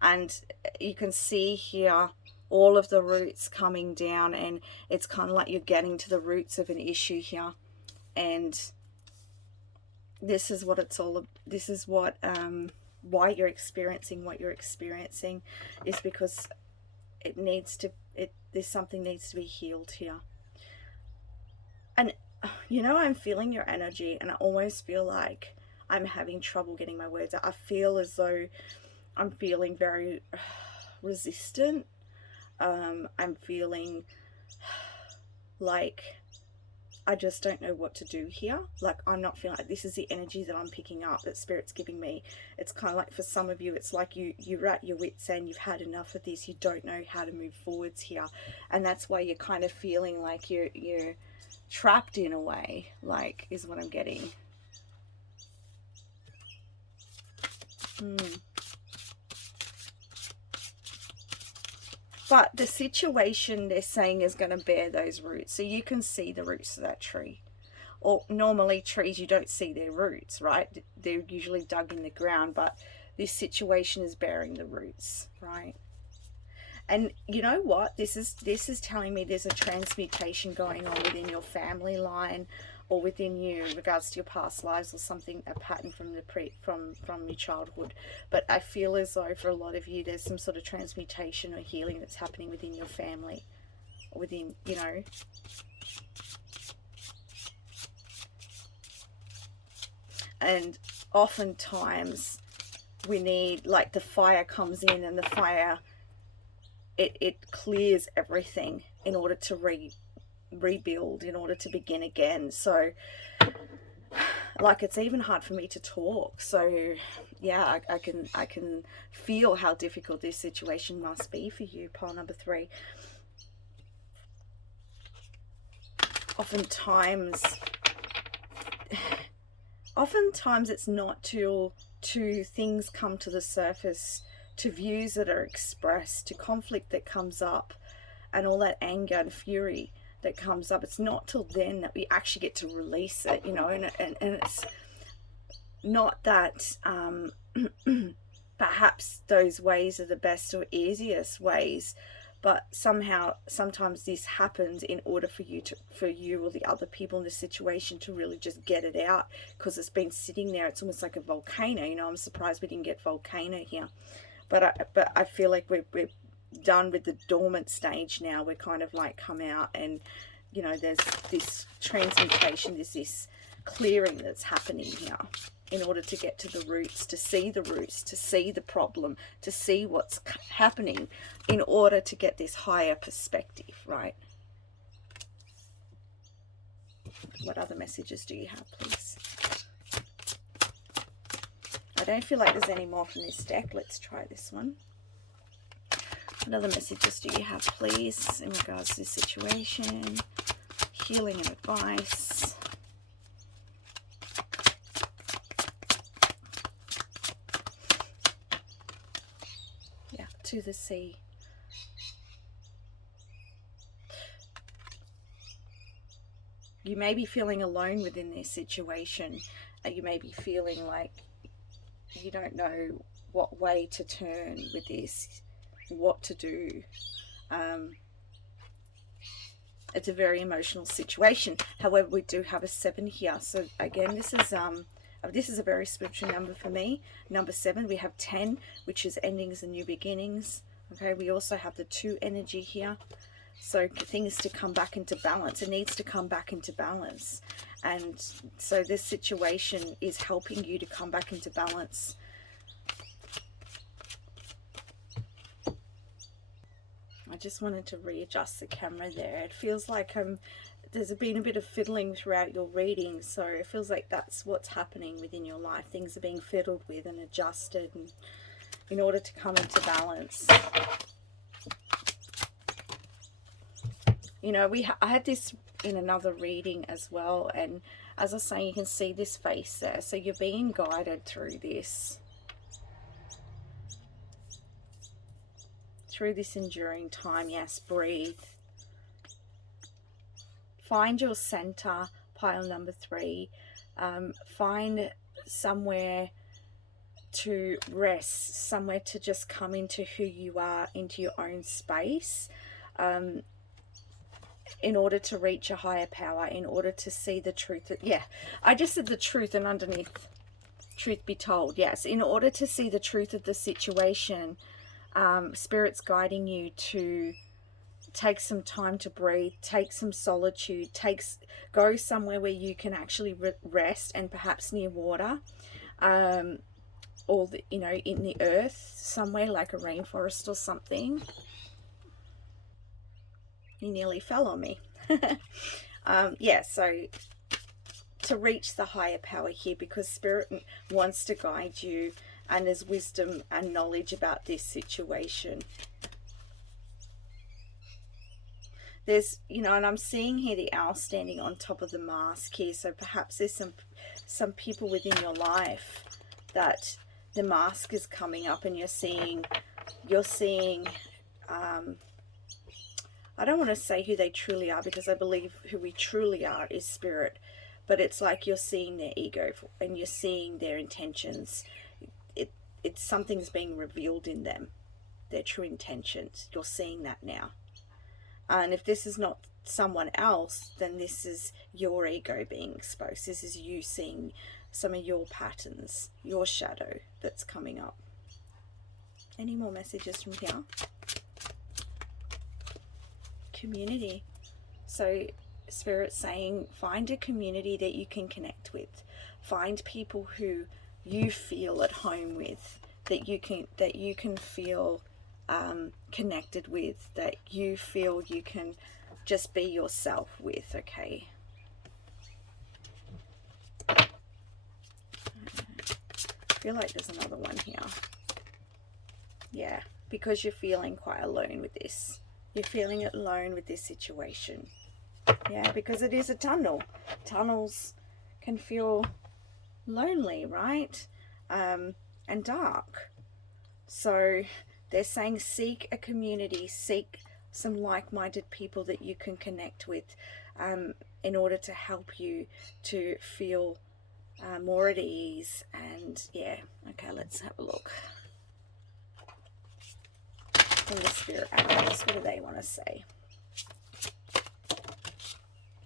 And you can see here all of the roots coming down, and it's kind of like you're getting to the roots of an issue here. And this is what it's all, this is what why you're experiencing what you're experiencing, is because there's something needs to be healed here. And you know, I'm feeling your energy, and I almost feel like I'm having trouble getting my words out. I feel as though I'm feeling very resistant. I'm feeling like I just don't know what to do here. Like, I'm not feeling like, this is the energy that I'm picking up, that Spirit's giving me. It's kind of like, for some of you, it's like you're at your wit's end, you've had enough of this, you don't know how to move forwards here. And that's why you're kind of feeling like you're trapped in a way, like, is what I'm getting. But the situation, they're saying, is going to bear those roots. So you can see the roots of that tree. Or normally trees, you don't see their roots, right? They're usually dug in the ground, but this situation is bearing the roots, right? And you know what? This is telling me there's a transmutation going on within your family line, or within you in regards to your past lives, or something, a pattern from from your childhood. But I feel as though for a lot of you, there's some sort of transmutation or healing that's happening within your family, within, you know. And oftentimes we need, like, the fire comes in, and the fire, it clears everything in order to rebuild, in order to begin again. So like, it's even hard for me to talk. So yeah, I can feel how difficult this situation must be for you. Pile number 3. Oftentimes it's not till things come to the surface, to views that are expressed, to conflict that comes up, and all that anger and fury that comes up. It's not till then that we actually get to release it, you know. And it's not that perhaps those ways are the best or easiest ways, but sometimes this happens in order for you or the other people in the situation to really just get it out, because it's been sitting there. It's almost like a volcano, you know. I'm surprised we didn't get volcano here, but I feel like we're done with the dormant stage now. We're kind of like come out, and you know, there's this transmutation, there's this clearing that's happening here, in order to get to the roots, to see the problem, to see what's happening, in order to get this higher perspective, right? What other messages do you have, please? I don't feel like there's any more from this deck. Let's try this one. What other messages do you have, please, in regards to this situation? Healing and advice. Yeah, to the sea. You may be feeling alone within this situation. You may be feeling like you don't know what way to turn with this, what to do. It's a very emotional situation. However, we do have a 7 here. So again, this is a very spiritual number for me. Number 7, we have 10, which is endings and new beginnings. Okay, we also have the 2 energy here. So things to come back into balance. It needs to come back into balance. And so this situation is helping you to come back into balance. I just wanted to readjust the camera there. It feels like there's been a bit of fiddling throughout your reading, so it feels like that's what's happening within your life. Things are being fiddled with and adjusted, and in order to come into balance. You know, I had this in another reading as well, and as I was saying, you can see this face there. So you're being guided through this. Through this enduring time. Yes, breathe. Find your center, pile number 3. Find somewhere to rest, somewhere to just come into who you are, into your own space, in order to reach a higher power, in order to see the truth. Yeah, I just said the truth, and underneath, truth be told. Yes, in order to see the truth of the situation. Spirit's guiding you to take some time to breathe, take some solitude, go somewhere where you can actually rest, and perhaps near water, or you know, in the earth somewhere, like a rainforest or something. You nearly fell on me. Yeah, so to reach the higher power here, because Spirit wants to guide you, and there's wisdom and knowledge about this situation. There's, you know, and I'm seeing here the owl standing on top of the mask here. So perhaps there's some people within your life that the mask is coming up, and you're seeing I don't want to say who they truly are, because I believe who we truly are is Spirit, but it's like you're seeing their ego, and you're seeing their intentions. It's something's being revealed in them, their true intentions. You're seeing that now. And if this is not someone else, then this is your ego being exposed. This is you seeing some of your patterns, your shadow that's coming up. Any more messages from here? Community. So Spirit's saying, find a community that you can connect with. Find people who you feel at home with, that you can feel connected with, that you feel you can just be yourself with, okay? I feel like there's another one here. Yeah, because you're feeling quite alone with this. You're feeling alone with this situation. Yeah, because it is a tunnel. Tunnels can feel lonely, right? And dark. So they're saying seek a community, seek some like-minded people that you can connect with in order to help you to feel more at ease. And yeah, okay, let's have a look. From the spirit animals, what do they want to say?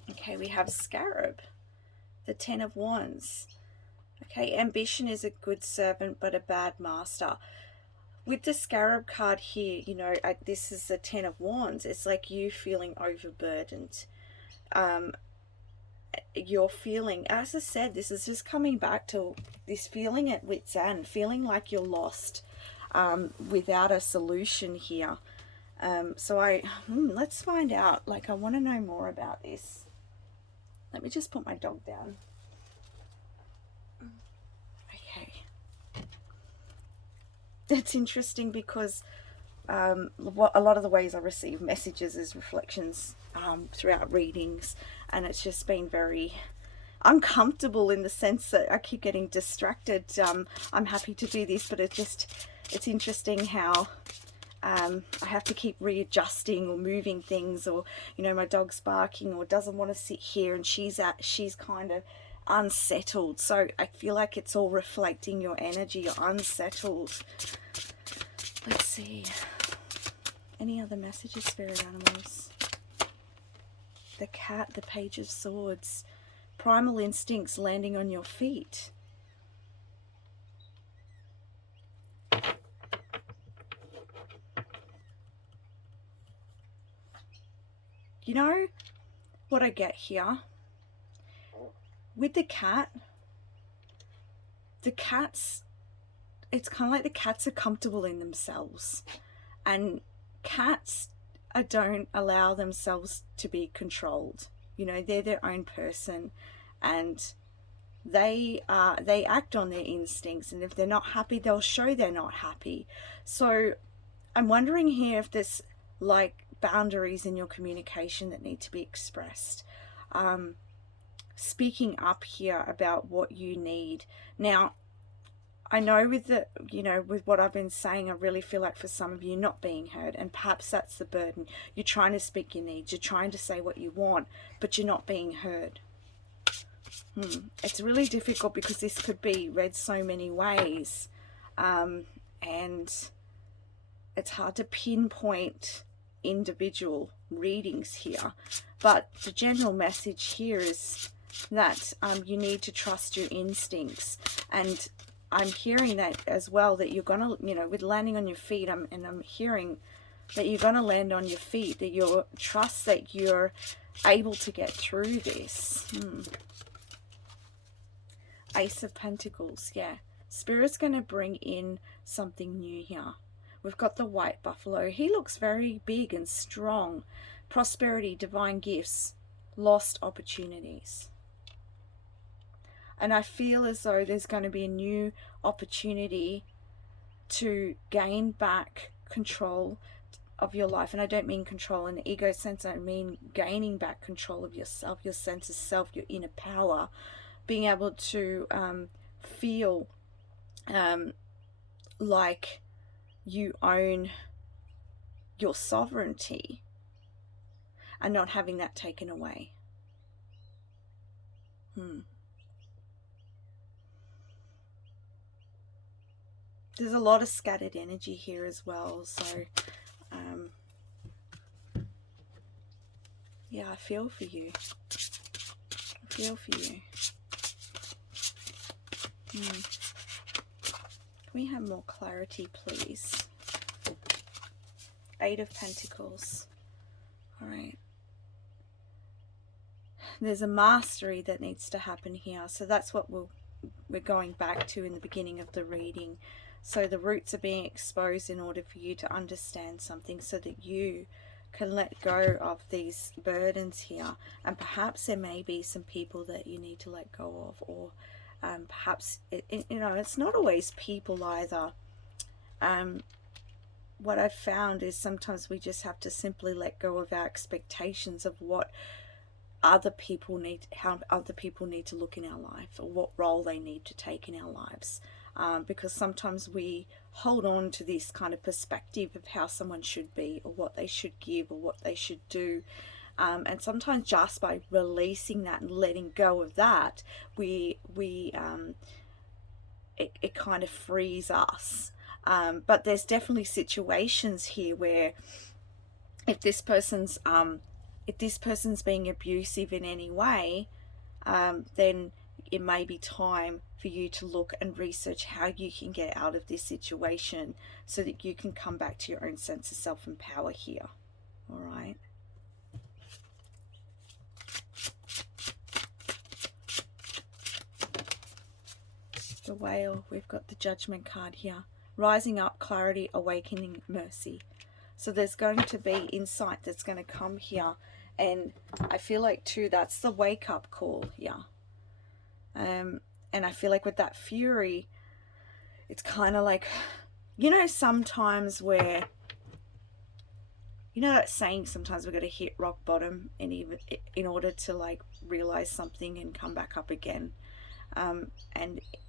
Okay, we have Scarab, the 10 of Wands. Okay, ambition is a good servant but a bad master. With the Scarab card here, you know, this is the 10 of Wands. It's like you feeling overburdened. You're feeling, as I said, this is just coming back to this feeling at wit's end, feeling like you're lost without a solution here. So let's find out. Like, I want to know more about this. Let me just put my dog down. Okay. It's interesting because a lot of the ways I receive messages is reflections throughout readings, and it's just been very uncomfortable in the sense that I keep getting distracted. I'm happy to do this, but it's interesting how I have to keep readjusting or moving things, or, you know, my dog's barking or doesn't want to sit here, and she's kind of unsettled. So I feel like it's all reflecting your energy. You're unsettled. Let's see. Any other messages, spirit animals? The cat, the Page of Swords. Primal instincts landing on your feet. You know what I get here? With the cat's, it's kind of like the cats are comfortable in themselves. And cats don't allow themselves to be controlled. You know, they're their own person, and they act on their instincts, and if they're not happy, they'll show they're not happy. So I'm wondering here if there's like boundaries in your communication that need to be expressed. Speaking up here about what you need. Now, I know with the, you know, with what I've been saying, I really feel like for some of you not being heard, and perhaps that's the burden. You're trying to speak your needs, you're trying to say what you want, but you're not being heard. It's really difficult because this could be read so many ways, and it's hard to pinpoint individual readings here, but the general message here is that you need to trust your instincts. And I'm hearing that as well, that you're gonna, you know, with landing on your feet, I'm hearing that you're gonna land on your feet, that you're trust that you're able to get through this. Ace of Pentacles, yeah. Spirit's gonna bring in something new here. We've got the white buffalo. He looks very big and strong. Prosperity, divine gifts, lost opportunities. And I feel as though there's going to be a new opportunity to gain back control of your life. And I don't mean control in the ego sense. I mean gaining back control of yourself, your sense of self, your inner power. Being able to feel like you own your sovereignty and not having that taken away. There's a lot of scattered energy here as well, so yeah, I feel for you. I feel for you. Can we have more clarity, please? Eight of Pentacles. All right. There's a mastery that needs to happen here, so that's what we're going back to in the beginning of the reading. So the roots are being exposed in order for you to understand something, so that you can let go of these burdens here. And perhaps there may be some people that you need to let go of, or perhaps it's not always people either. What I've found is sometimes we just have to simply let go of our expectations of what other people need, how other people need to look in our life, or what role they need to take in our lives. Because sometimes we hold on to this kind of perspective of how someone should be, or what they should give, or what they should do. And sometimes just by releasing that and letting go of that, it kind of frees us. But there's definitely situations here where if this person's being abusive in any way, then it may be time for you to look and research how you can get out of this situation, so that you can come back to your own sense of self and power here. All right. The Whale, we've got the Judgment card here. Rising up, clarity, awakening, mercy. So there's going to be insight that's going to come here. And I feel like too, that's the wake up call here. And I feel like with that fury, it's kind of like, sometimes where, that saying, sometimes we've got to hit rock bottom in order to like realize something and come back up again. And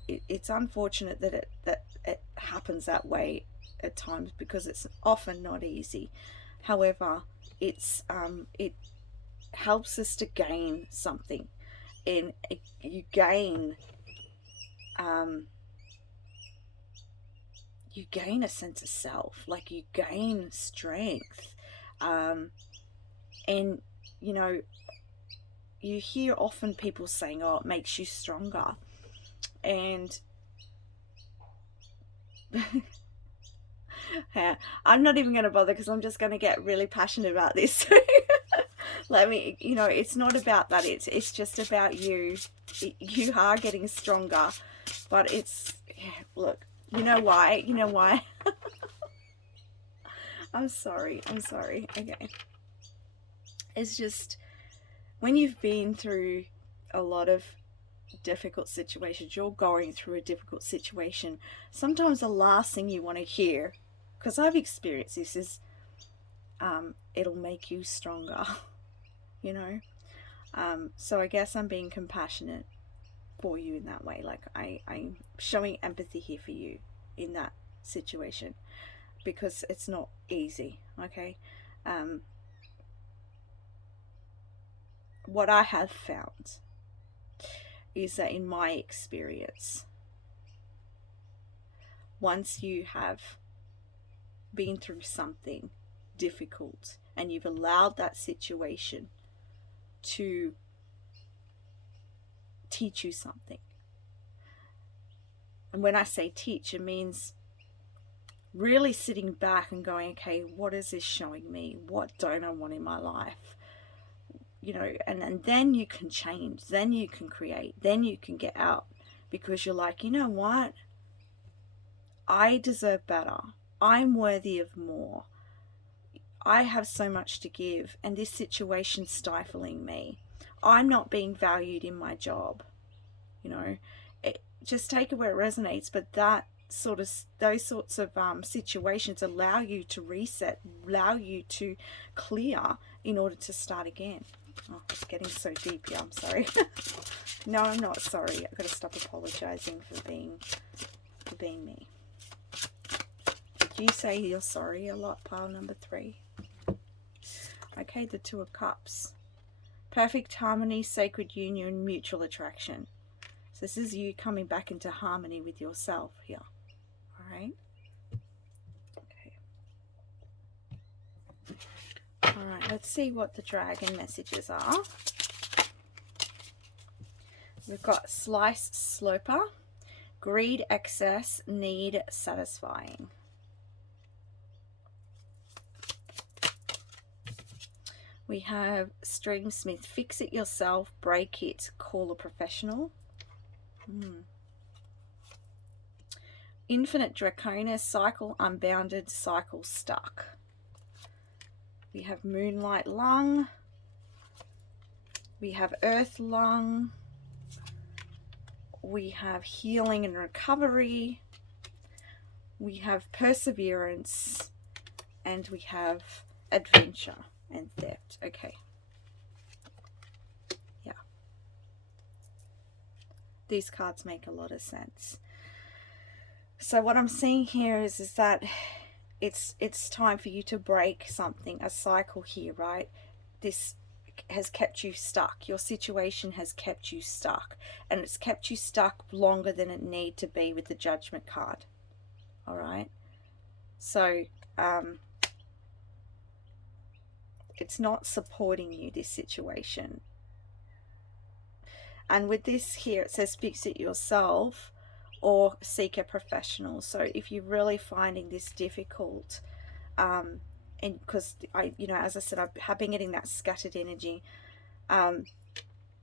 it's unfortunate that it happens that way at times, because it's often not easy. However, it helps us to gain something, and you gain a sense of self, like you gain strength, and you hear often people saying, oh, it makes you stronger. And I'm not even going to bother, because I'm just going to get really passionate about this. Let me, it's not about that. It's just about you. You are getting stronger, but look, you know why? I'm sorry. Okay. It's just, when you've been through a lot of difficult situations, you're going through a difficult situation, sometimes the last thing you want to hear, because I've experienced this, is it'll make you stronger. So I guess I'm being compassionate for you in that way. Like I'm showing empathy here for you in that situation, because it's not easy. Okay. What I have found is that in my experience, once you have been through something difficult and you've allowed that situation to teach you something, and when I say teach, it means really sitting back and going, okay, what is this showing me? What don't I want in my life? And then you can change, then you can create, then you can get out, because you're like, you know what? I deserve better. I'm worthy of more. I have so much to give, and this situation's stifling me. I'm not being valued in my job. Just take it where it resonates, but those sorts of situations allow you to reset, allow you to clear in order to start again. Oh, it's getting so deep here. I'm sorry. No, I'm not sorry. I've got to stop apologizing for being me. Did you say you're sorry a lot, pile number 3? Okay, the Two of Cups. Perfect harmony, sacred union, mutual attraction. So this is you coming back into harmony with yourself here. All right. Okay. All right, let's see what the dragon messages are. We've got slice sloper, greed, excess, need satisfying. We have Streamsmith, fix it yourself, break it, call a professional. Infinite Draconis, cycle unbounded, cycle stuck. We have Moonlight Lung. We have Earth Lung. We have Healing and Recovery. We have Perseverance. And we have Adventure and Theft. Okay. Yeah. These cards make a lot of sense. So what I'm seeing here is that it's time for you to break something, a cycle here, right? This has kept you stuck. Your situation has kept you stuck, and it's kept you stuck longer than it need to be with the Judgment card. All right, so it's not supporting you, this situation. And with this here, it says fix it yourself or seek a professional. So if you're really finding this difficult, and because as I said, I have been getting that scattered energy, and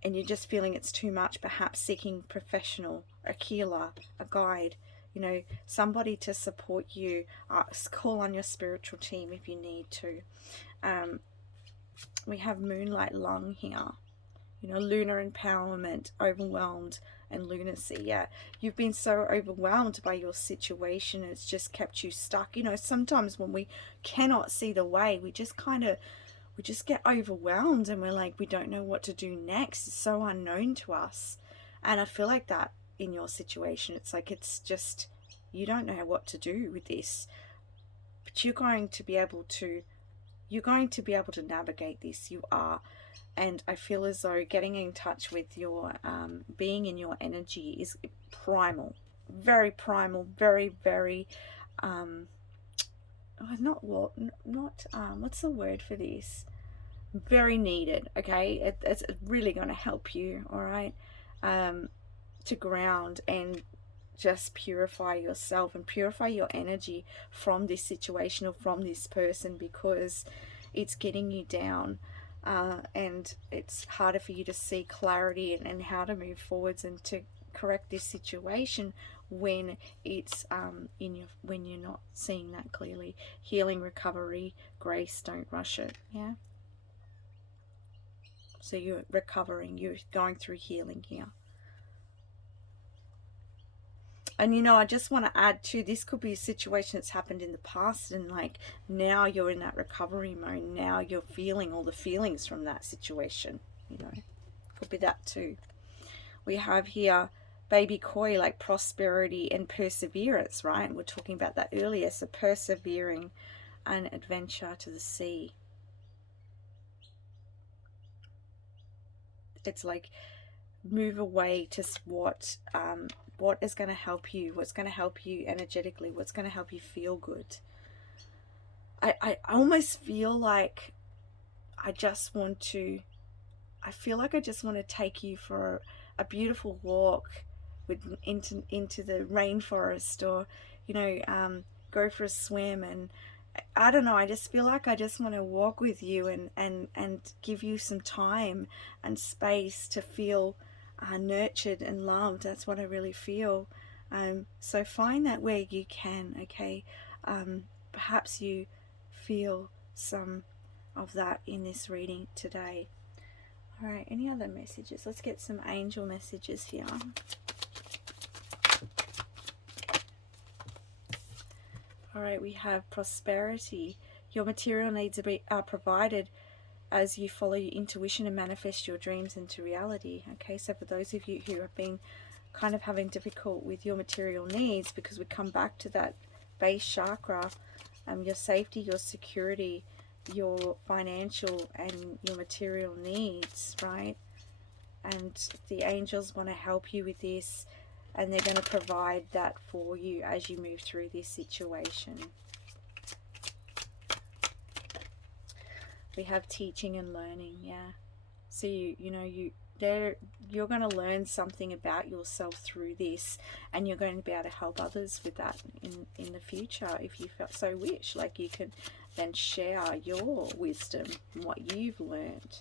you're just feeling it's too much, perhaps seeking professional, a healer, a guide, somebody to support you. Call on your spiritual team if you need to. We have Moonlight Lung here. Lunar empowerment, overwhelmed, and lunacy. Yeah, you've been so overwhelmed by your situation, it's just kept you stuck. Sometimes when we cannot see the way, we just get overwhelmed, and we're like, we don't know what to do next. It's so unknown to us. And I feel like that in your situation. It's like, it's just, you don't know what to do with this, but you're going to be able to navigate this. You are. And I feel as though getting in touch with your being in your energy is primal, very primal, very, very what's the word for this? Very needed. Okay, it's really going to help you. All right, to ground and just purify yourself and purify your energy from this situation or from this person, because it's getting you down. And it's harder for you to see clarity and how to move forwards and to correct this situation when it's when you're not seeing that clearly. Healing, recovery, grace, don't rush it. Yeah. So you're recovering, you're going through healing here. And I just want to add too, this could be a situation that's happened in the past, and like now you're in that recovery mode. Now you're feeling all the feelings from that situation. Could be that too. We have here baby koi, like prosperity and perseverance, right? And we're talking about that earlier. So persevering and adventure to the sea. It's like move away to what is going to help you, what's going to help you energetically, what's going to help you feel good. I almost feel like I just want to take you for a beautiful walk into the rainforest, or go for a swim, and I don't know, I just feel like I just want to walk with you and give you some time and space to feel nurtured and loved. That's what I really feel. So find that where you can. Okay, perhaps you feel some of that in this reading today. All right, any other messages? Let's get some angel messages here. All right, we have prosperity. Your material needs are provided as you follow your intuition and manifest your dreams into reality. Okay, so for those of you who have been kind of having difficult with your material needs, because we come back to that base chakra, your safety, your security, your financial and your material needs, right? And the angels want to help you with this, and they're going to provide that for you as you move through this situation. We have teaching and learning, yeah. So you're going to learn something about yourself through this, and you're going to be able to help others with that in the future if you so wish. Like, you can then share your wisdom and what you've learned.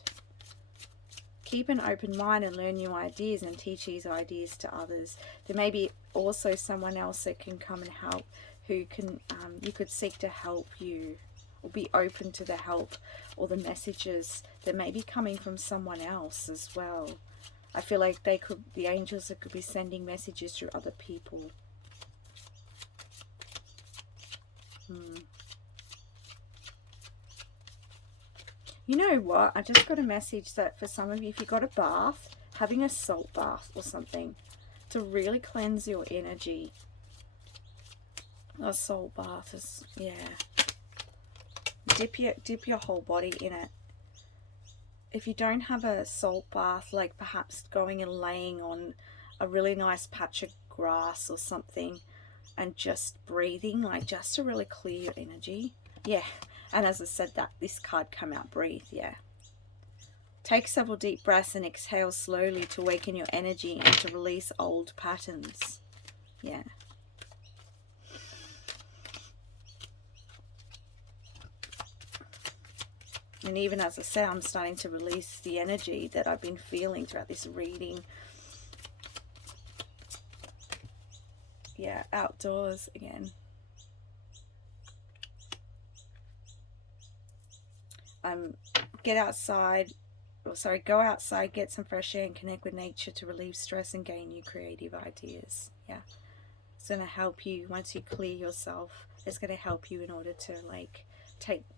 keep an open mind and learn new ideas and teach these ideas to others. There may be also someone else that can come and help, who can you could seek to help you, or be open to the help or the messages that may be coming from someone else as well. I feel like the angels that could be sending messages through other people. You know what? I just got a message that for some of you, if you got a bath, having a salt bath or something to really cleanse your energy. A salt bath is, yeah. Dip your whole body in it. If you don't have a salt bath, like perhaps going and laying on a really nice patch of grass or something and just breathing, like just to really clear your energy. Yeah. And as I said, that this card come out, breathe, yeah. Take several deep breaths and exhale slowly to awaken your energy and to release old patterns. Yeah. And even as I say, I'm starting to release the energy that I've been feeling throughout this reading. Yeah, outdoors again. Get outside, go outside, get some fresh air and connect with nature to relieve stress and gain new creative ideas. Yeah, it's going to help you once you clear yourself. It's going to help you in order to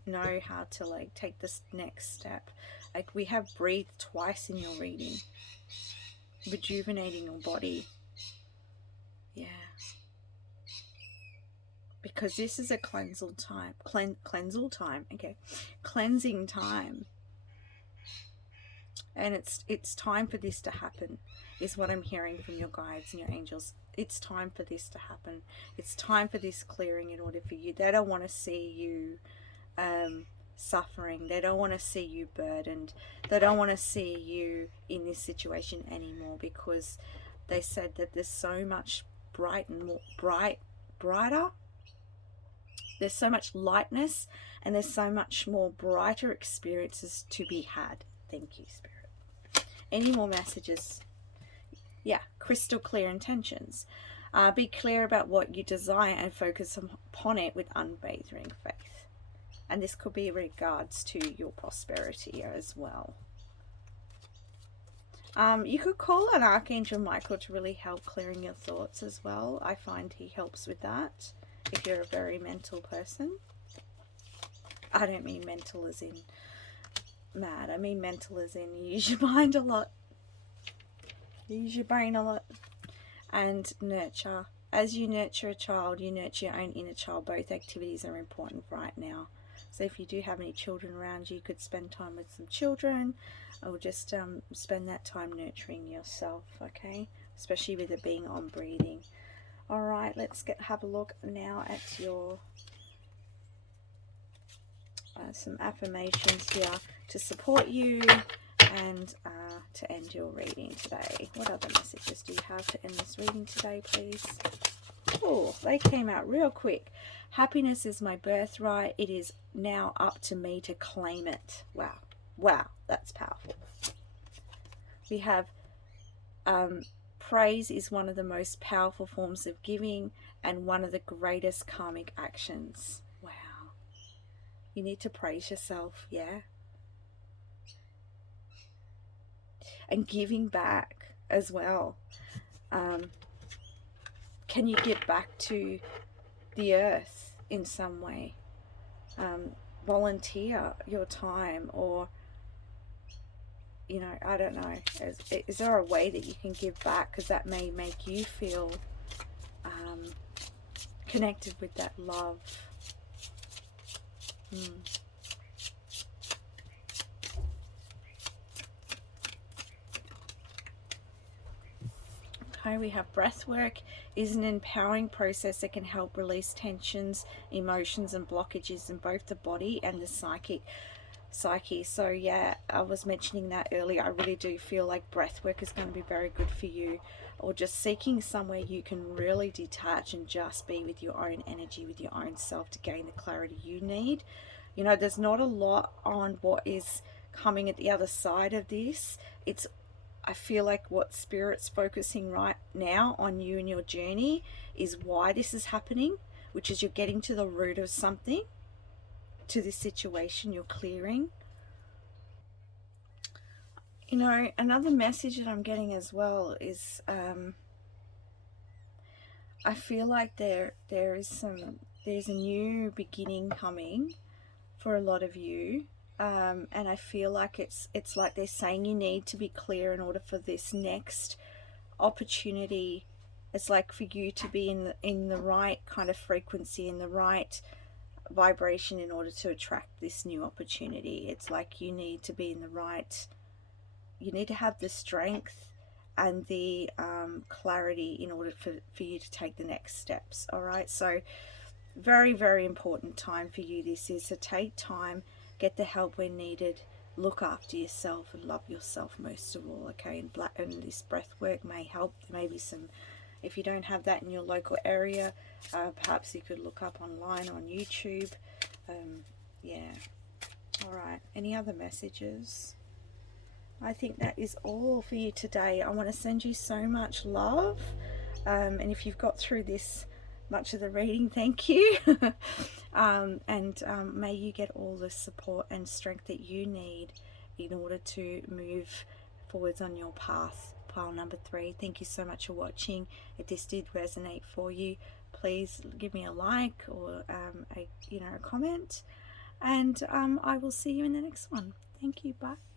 know how to take this next step. Like we have breathe twice in your reading, rejuvenating your body. Yeah. Because this is a cleansing time. Okay. Cleansing time. And it's time for this to happen, is what I'm hearing from your guides and your angels. It's time for this to happen. It's time for this clearing in order for you. They don't want to see you suffering. They don't want to see you burdened. They don't want to see you in this situation anymore, because they said that there's so much brighter. There's so much lightness, and there's so much more brighter experiences to be had. Thank you, Spirit. Any more messages? Yeah, crystal clear intentions. Be clear about what you desire and focus upon it with unwavering faith. And this could be in regards to your prosperity as well. You could call on Archangel Michael to really help clearing your thoughts as well. I find he helps with that if you're a very mental person. I don't mean mental as in mad. I mean mental as in you use your mind a lot. You use your brain a lot. And nurture. As you nurture a child, you nurture your own inner child. Both activities are important right now. So if you do have any children around you, could spend time with some children, or just spend that time nurturing yourself, okay? Especially with it being on breathing. All right, let's have a look now at your some affirmations here to support you and to end your reading today. What other messages do you have to end this reading today, please? Oh, they came out real quick. Happiness is my birthright. It is now up to me to claim it. Wow. Wow, that's powerful. We have praise is one of the most powerful forms of giving and one of the greatest karmic actions. Wow. You need to praise yourself, yeah? And giving back as well. Can you give back to the earth in some way? Volunteer your time, or, you know, I don't know. Is there a way that you can give back? Because that may make you feel connected with that love. Okay, we have breath work is an empowering process that can help release tensions, emotions and blockages in both the body and the psyche. So yeah, I was mentioning that earlier. I really do feel like breath work is going to be very good for you, or just seeking somewhere you can really detach and just be with your own energy, with your own self, to gain the clarity you need. You know, there's not a lot on what is coming at the other side of this. I feel like what Spirit's focusing right now on you and your journey is why this is happening, which is you're getting to the root of something, to this situation, you're clearing. You know, another message that I'm getting as well is I feel like there's a new beginning coming for a lot of you. And I feel like it's like they're saying you need to be clear in order for this next opportunity. It's like for you to be in the right kind of frequency, in the right vibration in order to attract this new opportunity. It's like you need to be in the right, you need to have the strength and the clarity in order for you to take the next steps. All right, so very, very important time for you. This is to take time, get the help when needed, look after yourself and love yourself most of all. Okay, and this breath work may help. There may be some, if you don't have that in your local area, perhaps you could look up online on YouTube. Yeah. All right, any other messages? I think that is all for you today. I want to send you so much love, and if you've got through this much of the reading, thank you. May you get all the support and strength that you need in order to move forwards on your path. Pile number 3. Thank you so much for watching. If this did resonate for you, please give me a like or a comment, and I will see you in the next one. Thank you. Bye.